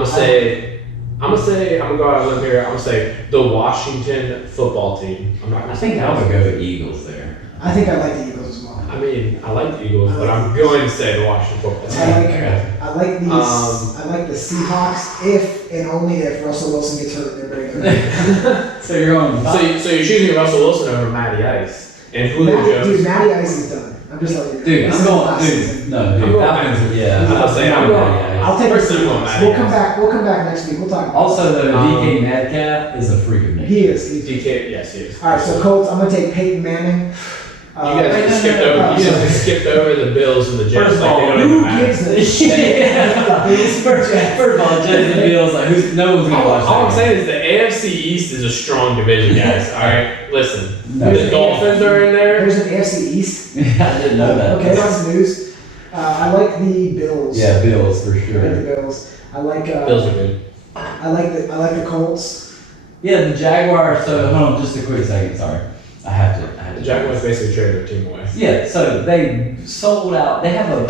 gonna go out on a limb here. I'm gonna say the Washington football team. I'm not gonna I think say I would go with Eagles there. I think I like the Eagles as well. I mean, I like the Eagles, but I'm going to say the Washington football team. I like these. I like the Seahawks if and only if Russell Wilson gets hurt. They're very good. So you're going. So you're choosing Russell Wilson over Matty Ice and Julio Jones. Dude, Matty Ice is done. I'm just letting you know. Dude, This I'm is going. last season. Dude, no, dude. I'm going Falcons. Yeah. I'll say I'm going. I'll take First the I'm going Seahawks. Matty We'll Ice. come back next week. We'll talk about Also, though, Um, DK Metcalf is a freak of nature. He is. He's DK, yes, he is. All right, so Colts. I'm gonna take Peyton Manning. You guys just skipped over the Bills and the Jets. First of like all, they don't Who even matter. gives a shit? First of all, Jets and Bills, like, no one's gonna watch that. All I'm saying is the AFC East is a strong division, guys. All right, listen. No. The Dolphins are in there. There's an AFC East. I didn't know that. Okay, that's news. I like the Bills. Yeah, Bills for I like the sure. Bills. I like. Bills are good. I like the Colts. Yeah, the Jaguars. So hold on, just a quick second. Sorry, I have to. The Jaguars basically traded their team away. Yeah, so they sold out. They have a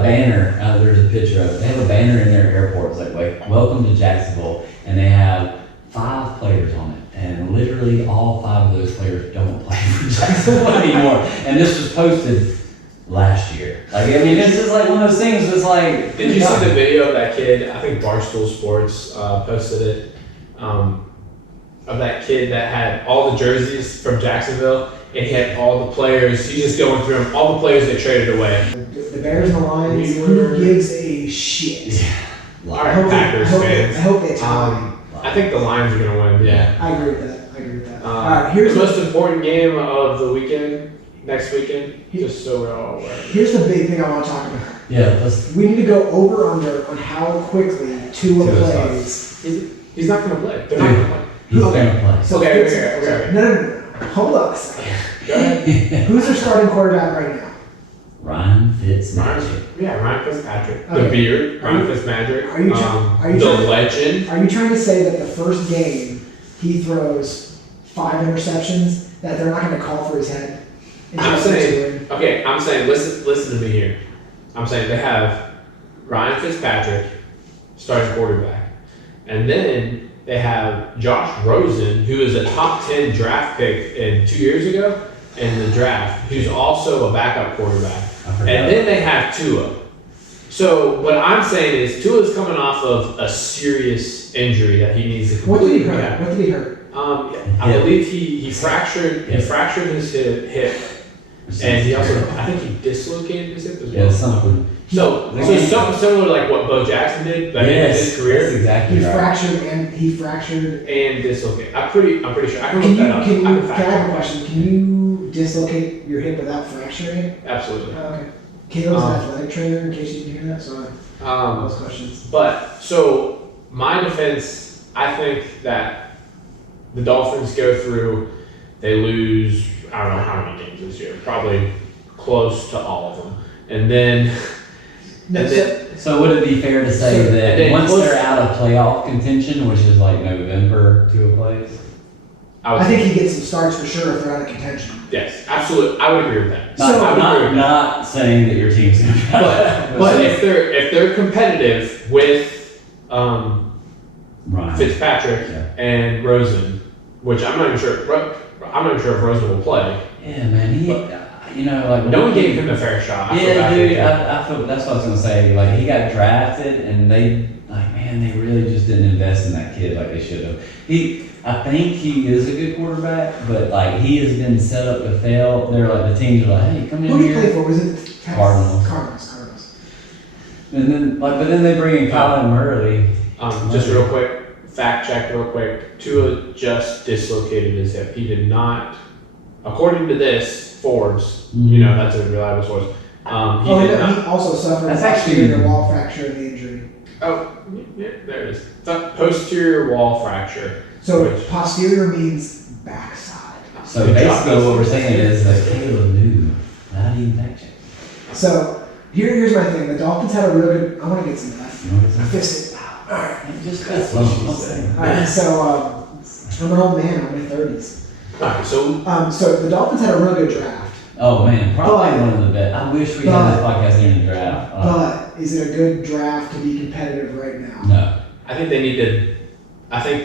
banner. There's a picture of it. They have a banner in their airport. It's like "Welcome to Jacksonville," and they have 5 players on it, and literally all 5 of those players don't play for Jacksonville anymore. And this was posted last year. Like, I mean, this is like one of those things. It's like, Did you see the video of that kid? I think Barstool Sports posted it. Of that kid that had all the jerseys from Jacksonville, and he had all the players. He's just going through them. All the players they traded away. The Bears and the Lions. Who gives a shit? All right, Packers fans. I hope they tie. I think the Lions are gonna win. Yeah. I agree with that. All right, Here's the most important game of the weekend. Next weekend, just so we're all aware. Here's the big thing I want to talk about. Yeah, let's. We need to go over under on how quickly Tua plays. He's not gonna play. They're not gonna play. He's gonna play. So Okay. No. Hold up a second. Go ahead. Who's their starting quarterback right now? Ryan Fitzmagic. Ryan Fitzpatrick. Okay. The beard, Ryan Fitzmagic. Are you the legend. Are you trying to say that the first game he throws 5 interceptions that they're not going to call for his head? I'm saying, listen to me here. I'm saying they have Ryan Fitzpatrick, starting quarterback. And then they have Josh Rosen, who is a top 10 draft pick 2 years ago in the draft, who's also a backup quarterback. And then they have Tua. So what I'm saying is Tua's coming off of a serious injury that he needs to completely rehab. What did he hurt? I believe he fractured his hip, and he also, I think he dislocated his hip as well. Yeah, something. So something similar to like what Bo Jackson did back in his career. That's exactly right. He fractured and dislocated. I'm pretty sure. I can look that up. Can I have a question? Can you dislocate your hip without fracturing it? Absolutely. Oh, okay. Caleb's an athletic trainer, in case you didn't hear that, so those questions. But so my defense, I think that the Dolphins go through, they lose, I don't know how many games this year, probably close to all of them. And then So would it be fair to say that once they're out of playoff contention, which is like November, Tua plays? I think he gets some starts for sure if they're out of contention. Yes, absolutely. I would agree with that. Not saying that your team's going to but if they're competitive with Fitzpatrick and Rosen, which I'm not even sure if Rosen will play. Yeah, man. No one gave him a fair shot. I feel that's what I was gonna say. Like he got drafted, and they really just didn't invest in that kid like they should have. I think he is a good quarterback, but like he has been set up to fail. They're like the teams are like, hey, come in here. Who did he play for? Was it Texas? Cardinals. And then but then they bring in Colin Murray. Just real quick, fact check real quick. Tua just dislocated his hip. He did not, according to this. Forbes, that's a reliable source. He also suffered a posterior wall fracture in the injury. Oh, yeah, there it is. Posterior wall fracture. So posterior means backside. So basically what we're saying is that Caleb knew. Not even fact check. So here's my thing. The Dolphins had a real good. I want to get some of that. Fist it. All right. All right. So I'm an old man. I'm in my 30s. Alright, so the Dolphins had a real good draft. Oh man, probably one of the best. I wish we had this podcast during the draft. But is it a good draft to be competitive right now? No. I think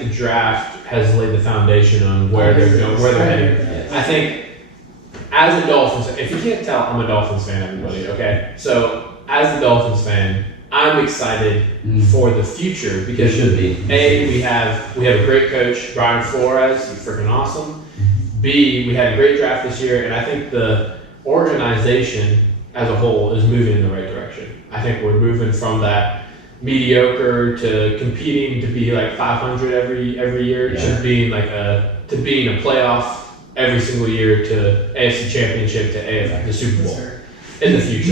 the draft has laid the foundation on where they're going, where they're heading. Yes. I think as a Dolphins, if you can't tell, I'm a Dolphins fan, everybody. Okay, so as a Dolphins fan, I'm excited for the future because we have a great coach, Brian Flores. He's freaking awesome. B, we had a great draft this year, and I think the organization as a whole is moving in the right direction. I think we're moving from that mediocre to competing to be like 500 every year to being being a playoff every single year to AFC Championship to the Super Bowl in the future.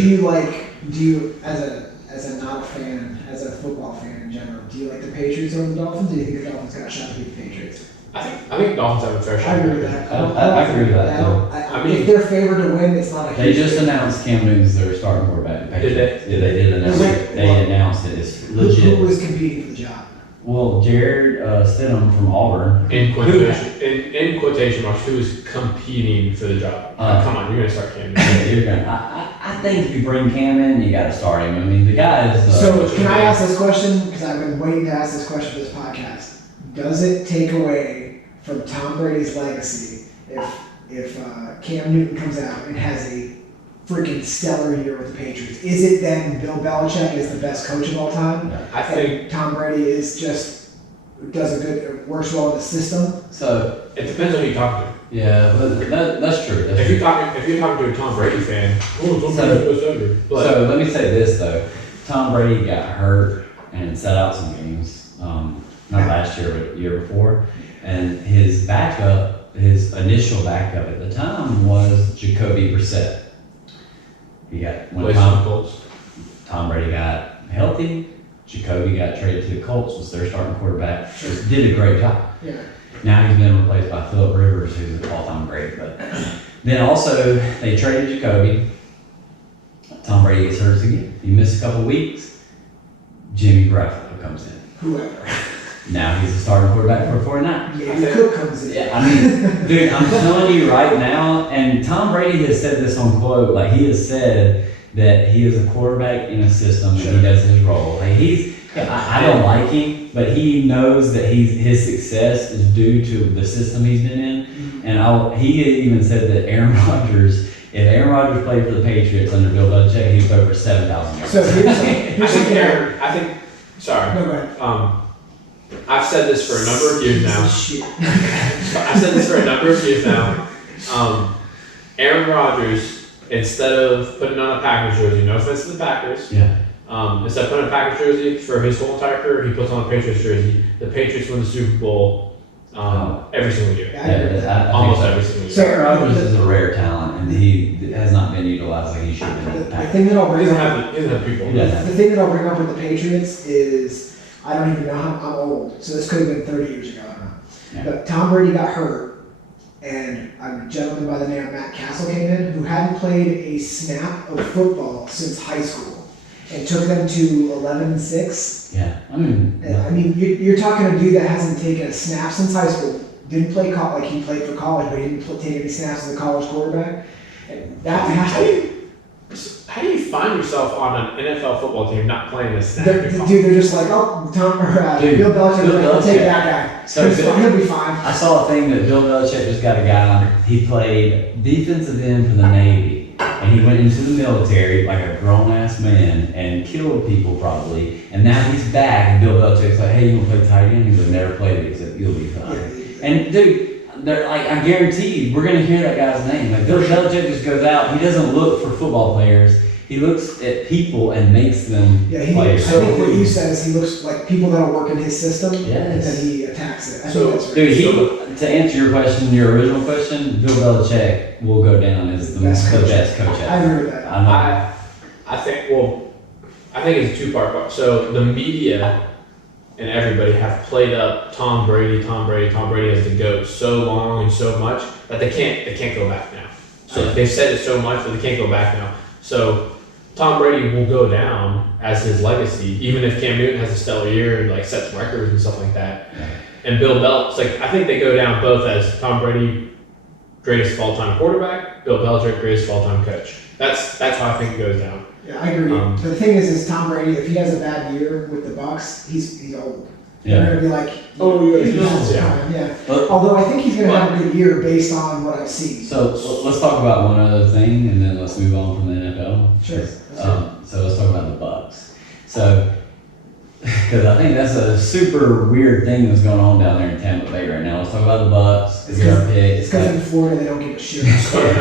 Do you as a not a fan, as a football fan in general, do you like the Patriots over the Dolphins? Or do you think the Dolphins got a shot to beat the Patriots? I think Dolphins have a fair shot. I agree with that. I agree with that. If they're favored to win, it's not a. They just announced Cam Newton's their starting quarterback. Did they? Yeah, they did announce it. They announced it. It's legit. Who was competing for the job? Well, Jared Stidham from Auburn. In quotation marks, who is competing for the job? Come on, you're gonna start Cam Newton. I think if you bring Cam in, you got to start him. I mean, the guy is. So can I ask this question? Because I've been waiting to ask this question for this podcast. Does it take away from Tom Brady's legacy if Cam Newton comes out and has a freaking stellar year with the Patriots? Is it then Bill Belichick is the best coach of all time? I think Tom Brady works well in the system. So it depends on who you talk to. Yeah, but that's true. If you're talking to a Tom Brady fan, so let me say this though: Tom Brady got hurt and sat out some games. Not last year, but the year before. And his initial backup at the time was Jacoby Brissett. Tom Brady got healthy, Jacoby got traded to the Colts, was their starting quarterback. Did a great job. Yeah. Now he's been replaced by Phillip Rivers, who's an all-time great. But then also they traded Jacoby. Tom Brady gets hurt again. He missed a couple weeks. Jimmy Garoppolo comes in. Whoever. Now he's the starting quarterback for 49. Maybe Cook comes in. Yeah, I mean, dude, I'm telling you right now, and Tom Brady has said this on quote, like he has said that he is a quarterback in a system and he does his role. Like I don't like him, but he knows that his success is due to the system he's been in. And he even said that if Aaron Rodgers played for the Patriots under Bill Belichick, he'd throw for 7,000 yards. So here's Sorry. No, go ahead. I've said this for a number of years now. I've said this for a number of years now. Aaron Rodgers, instead of putting on a Packers jersey, no offense to the Packers, instead of putting on a Packers jersey for his whole entire career, he puts on a Patriots jersey. The Patriots win the Super Bowl every single year. Almost every single year. So Aaron Rodgers is a rare talent, and he has not been utilized like he should have been. The thing that I'll bring up, He doesn't have people. the thing that I'll bring up with the Patriots is I don't even know how I'm old, so this could have been 30 years ago. I don't know. Yeah. But Tom Brady got hurt, and a gentleman by the name of Matt Castle came in who hadn't played a snap of football since high school, and took them to 11-6. Yeah, I mean, you're talking a dude that hasn't taken a snap since high school. Didn't play like he played for college, but he didn't take any snaps as a college quarterback. And that How do you find yourself on an NFL football team not playing a snap? they're just like, oh, Bill Belichick, I'll take that guy. So he'll be fine. I saw a thing that Bill Belichick just got a guy. He played defensive end for the Navy, and he went into the military like a grown ass man and killed people probably. And now he's back, and Bill Belichick's like, hey, you want to play tight end? He's like, never played it, except you'll be fine. And dude, they're like, I guarantee you, we're gonna hear that guy's name. Like Bill Belichick just goes out. He doesn't look for football players. He looks at people and makes them players. I think what you said is he looks like people that'll work in his system, Yes. and then he attacks it. I So, think that's Dude, to answer your question, your original question, Bill Belichick will go down as the best coach I ever. agree with that. I think it's a two-part. So the media and everybody have played up Tom Brady as the GOAT so long and so much that they can't go back now. So they've said it so much that they can't go back now. So Tom Brady will go down as his legacy, even if Cam Newton has a stellar year and like sets records and stuff like that. Yeah. And Bill Belichick, I think they go down both as Tom Brady, greatest of all time quarterback, Bill Belichick, greatest of all time coach. That's how I think it goes down. Yeah, I agree. But the thing is Tom Brady, if he has a bad year with the Bucs, he's old. Yeah. They're gonna be like, he's yeah. But- Although I think he's gonna have a good year based on what I've seen. So let's talk about one other thing, and then let's move on from the NFL. Sure. So let's talk about the Bucks. So, because I think that's a super weird thing that's going on down there in Tampa Bay right now. Let's talk about the Bucks. It's our pick. It's because in Florida they don't give a shit. Starting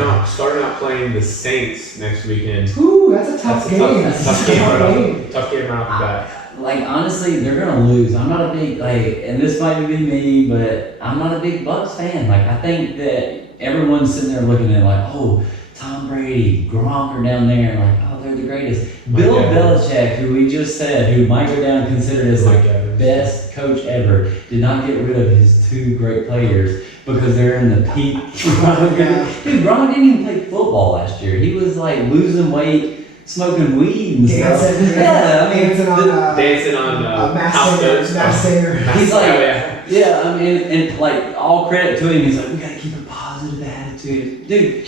out playing the Saints next weekend. Ooh, that's a tough game. Tough game right off the bat. Like, honestly, they're going to lose. I'm not a big, and this might be me, but I'm not a big Bucks fan. Like, I think that everyone's sitting there looking at like, oh, Tom Brady, Gronk are down there, like, oh, they're the greatest. Bill Belichick, who we just said, who might go down considered as the best coach ever, did not get rid of his two great players because they're in the peak. Dude, Gronk didn't even play football last year. He was like losing weight, smoking weed and stuff. Dancing on Mass Singer. He's like, yeah, I mean, and like all credit to him. He's like, we gotta keep a positive attitude, dude.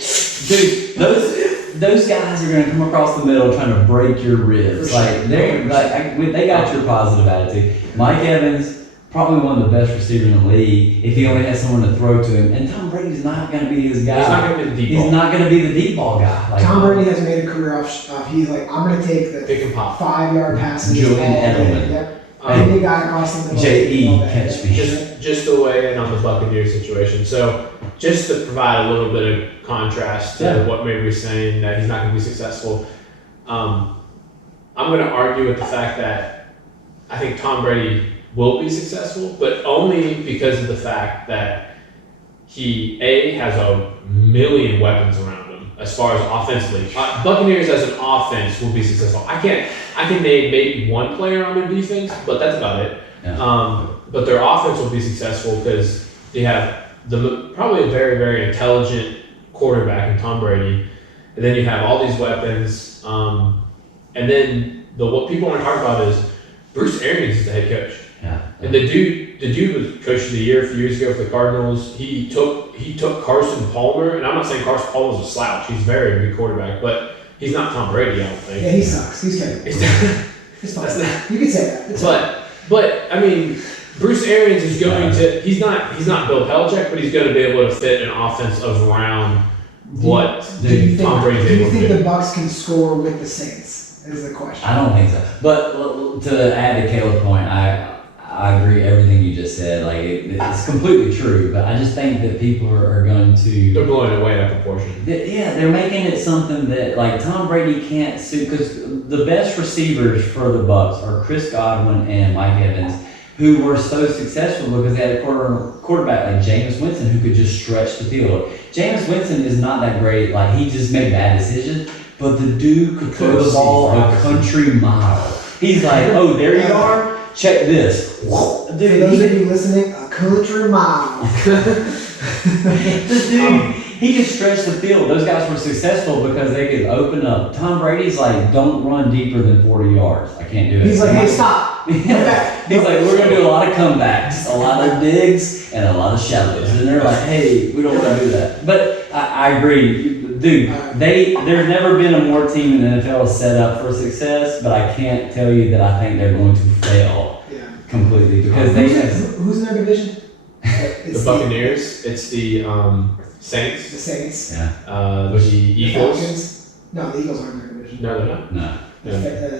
Those guys are gonna come across the middle trying to break your ribs. Like they got your positive attitude. Mike Evans, probably one of the best receivers in the league. If he only has someone to throw to him, and Tom Brady's not gonna be his guy. He's not gonna be the deep ball. He's not gonna be the deep ball guy. Like, Tom Brady has made a career off. He's like, I'm gonna take the Pick and pop. 5-yard passes. Julian Edelman. Yep. Any guy across the middle. J.E. catch me. Just to weigh in on the Buccaneers situation. So just to provide a little bit of contrast to what maybe we're saying that he's not going to be successful, I'm going to argue with the fact that I think Tom Brady will be successful, but only because of the fact that he has a million weapons around him as far as offensively. Buccaneers as an offense will be successful. I can name maybe one player on their defense, but that's about it. Yeah. But their offense will be successful because they have probably a very, very intelligent quarterback in Tom Brady, and then you have all these weapons. And then what people want to talk about is Bruce Arians is the head coach. Yeah. And the dude was coach of the year a few years ago for the Cardinals. He took Carson Palmer, and I'm not saying Carson Palmer's a slouch. He's a very good quarterback, but he's not Tom Brady, I don't think. Yeah, he sucks. He's terrible. It's fine. That's not- You can say that. It's fine. But I mean, Bruce Arians is going to. He's not Bill Belichick, but he's going to be able to fit an offense around what Do you think, Tom Brady's do you able to think do. the Bucks can score with the Saints? Is the question. I don't think so. But to add to Caleb's point, I agree everything you just said. Like it's completely true. But I just think that people are going to. They're blowing it way out of proportion. Yeah, they're making it something that like Tom Brady can't suit because the best receivers for the Bucks are Chris Godwin and Mike Evans, who were so successful because they had a quarterback like Jameis Winston who could just stretch the field. Jameis Winston is not that great. Like he just made bad decisions, but the dude could throw the ball a country mile. He's like, oh, there you are. Check this. For those of you listening, a country mile. This dude, he could stretch the field. Those guys were successful because they could open up. Tom Brady's like, don't run deeper than 40 yards. I can't do it. He's like, hey, stop. Yeah. He's like, we're gonna do a lot of comebacks, a lot of digs, and a lot of shallows. And they're like, hey, we don't want to do that. But I agree. Dude, there's never been a more team in the NFL set up for success, but I can't tell you that I think they're going to fail completely because Who's in their division? The Buccaneers. It's the Saints. The Saints. Yeah. The Eagles. Falcons. No, the Eagles aren't in their division. No, they're not. No.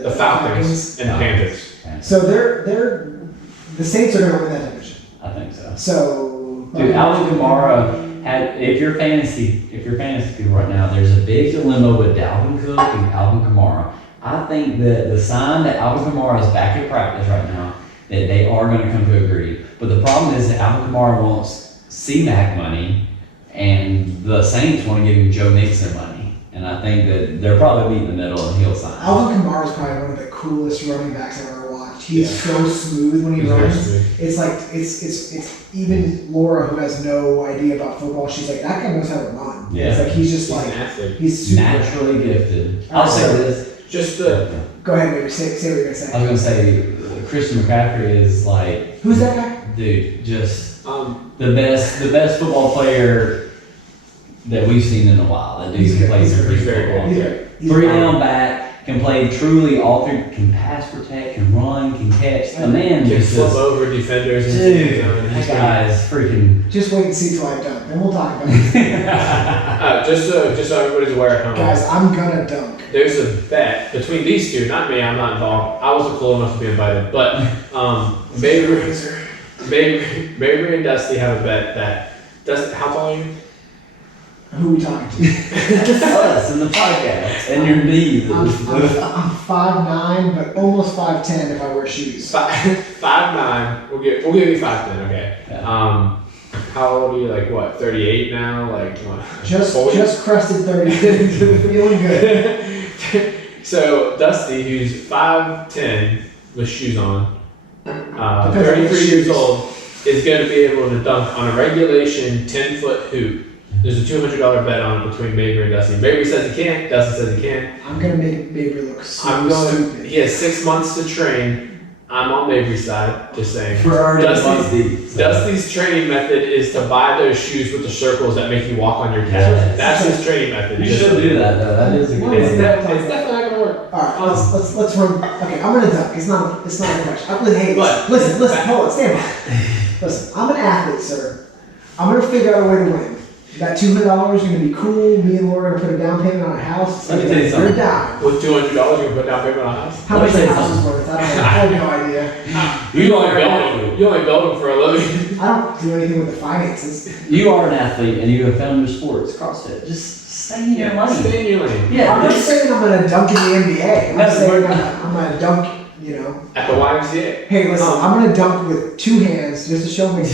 The Falcons and the Panthers. So they're the Saints are going to win that division. I think so. So Dude, Alvin Kamara had. If you're fantasy people right now, there's a big dilemma with Dalvin Cook and Alvin Kamara. I think that the sign that Alvin Kamara is back at practice right now, that they are going to come to agree. But the problem is that Alvin Kamara wants C-Mac money, and the Saints want to give him Joe Mixon money. And I think that they're probably meeting in the middle, and he'll sign. Alvin Kamara is probably one of the coolest running backs I've ever watched. He's so smooth when he runs. It's like it's even Laura, who has no idea about football. She's like, that guy knows how to run. Yeah. It's like he's just He's like an athlete. he's super. Naturally gifted. I'll say this. Just the Go ahead, baby. Say what you're gonna say. I was gonna say Christian McCaffrey is like, Who's that guy? dude, just the best football player that we've seen in a while. That dude He's can good. play He's some good. pretty He's very football. good. He's Three down back, can play truly all three, can pass protect, can run, can catch. The man can just flip over defenders. dude, And that guy is freaking. Just wait and see till I dunk, then we'll talk about it. just so everybody's aware, Guys, I'm gonna dunk. there's a bet between these two. Not me. I'm not involved. I wasn't cool enough to be invited, but Mabry and Dusty have a bet that Dusty. How tall are you? Who are we talking to? Us in the podcast and your knees. I'm 5'9", but almost 5'10" if I wear shoes. 5'9". We'll give you 5'10". Okay. Yeah. How old are you? Like what? 38 now? Like what? Just crested 30. Feeling good. So Dusty, who's 5'10" with shoes on, Depends on the 33 years shoes. old, is going to be able to dunk on a regulation 10-foot hoop. There's a $200 bet on it between Mabry and Dusty. Mabry says he can't. Dusty says he can. I'm gonna make Mabry look so I'm going. stupid. He has 6 months to train. I'm on Mabry's side. Just saying. We're already Dusty's- deep. So. Dusty's training method is to buy those shoes with the circles that make you walk on your calves. Yes. That's his training method. You Just should so do that though. That is a good It's, idea. it's definitely not gonna work. All right, let's run. Okay, I'm gonna dunk. It's not a question. Hey, What? listen. Hold on, stand by. Listen, I'm an athlete, sir. I'm gonna figure out a way to win. That $200 is gonna be cool. Me and Laura are gonna put a down payment on a house. Let me tell you You're something. down. With $200, you can put down payment on a house. How Let much me the tell you house is worth? I have no idea. You only build them for a living. I don't do anything with the finances. You are an athlete and you have found your sports, CrossFit. Just stay in your lane. Stay in your lane. Yeah, I'm not saying I'm gonna dunk in the NBA. I'm That's saying what- I'm gonna dunk. You know. At the YMCA. Hey, listen. I'm gonna dunk with two hands just to show me.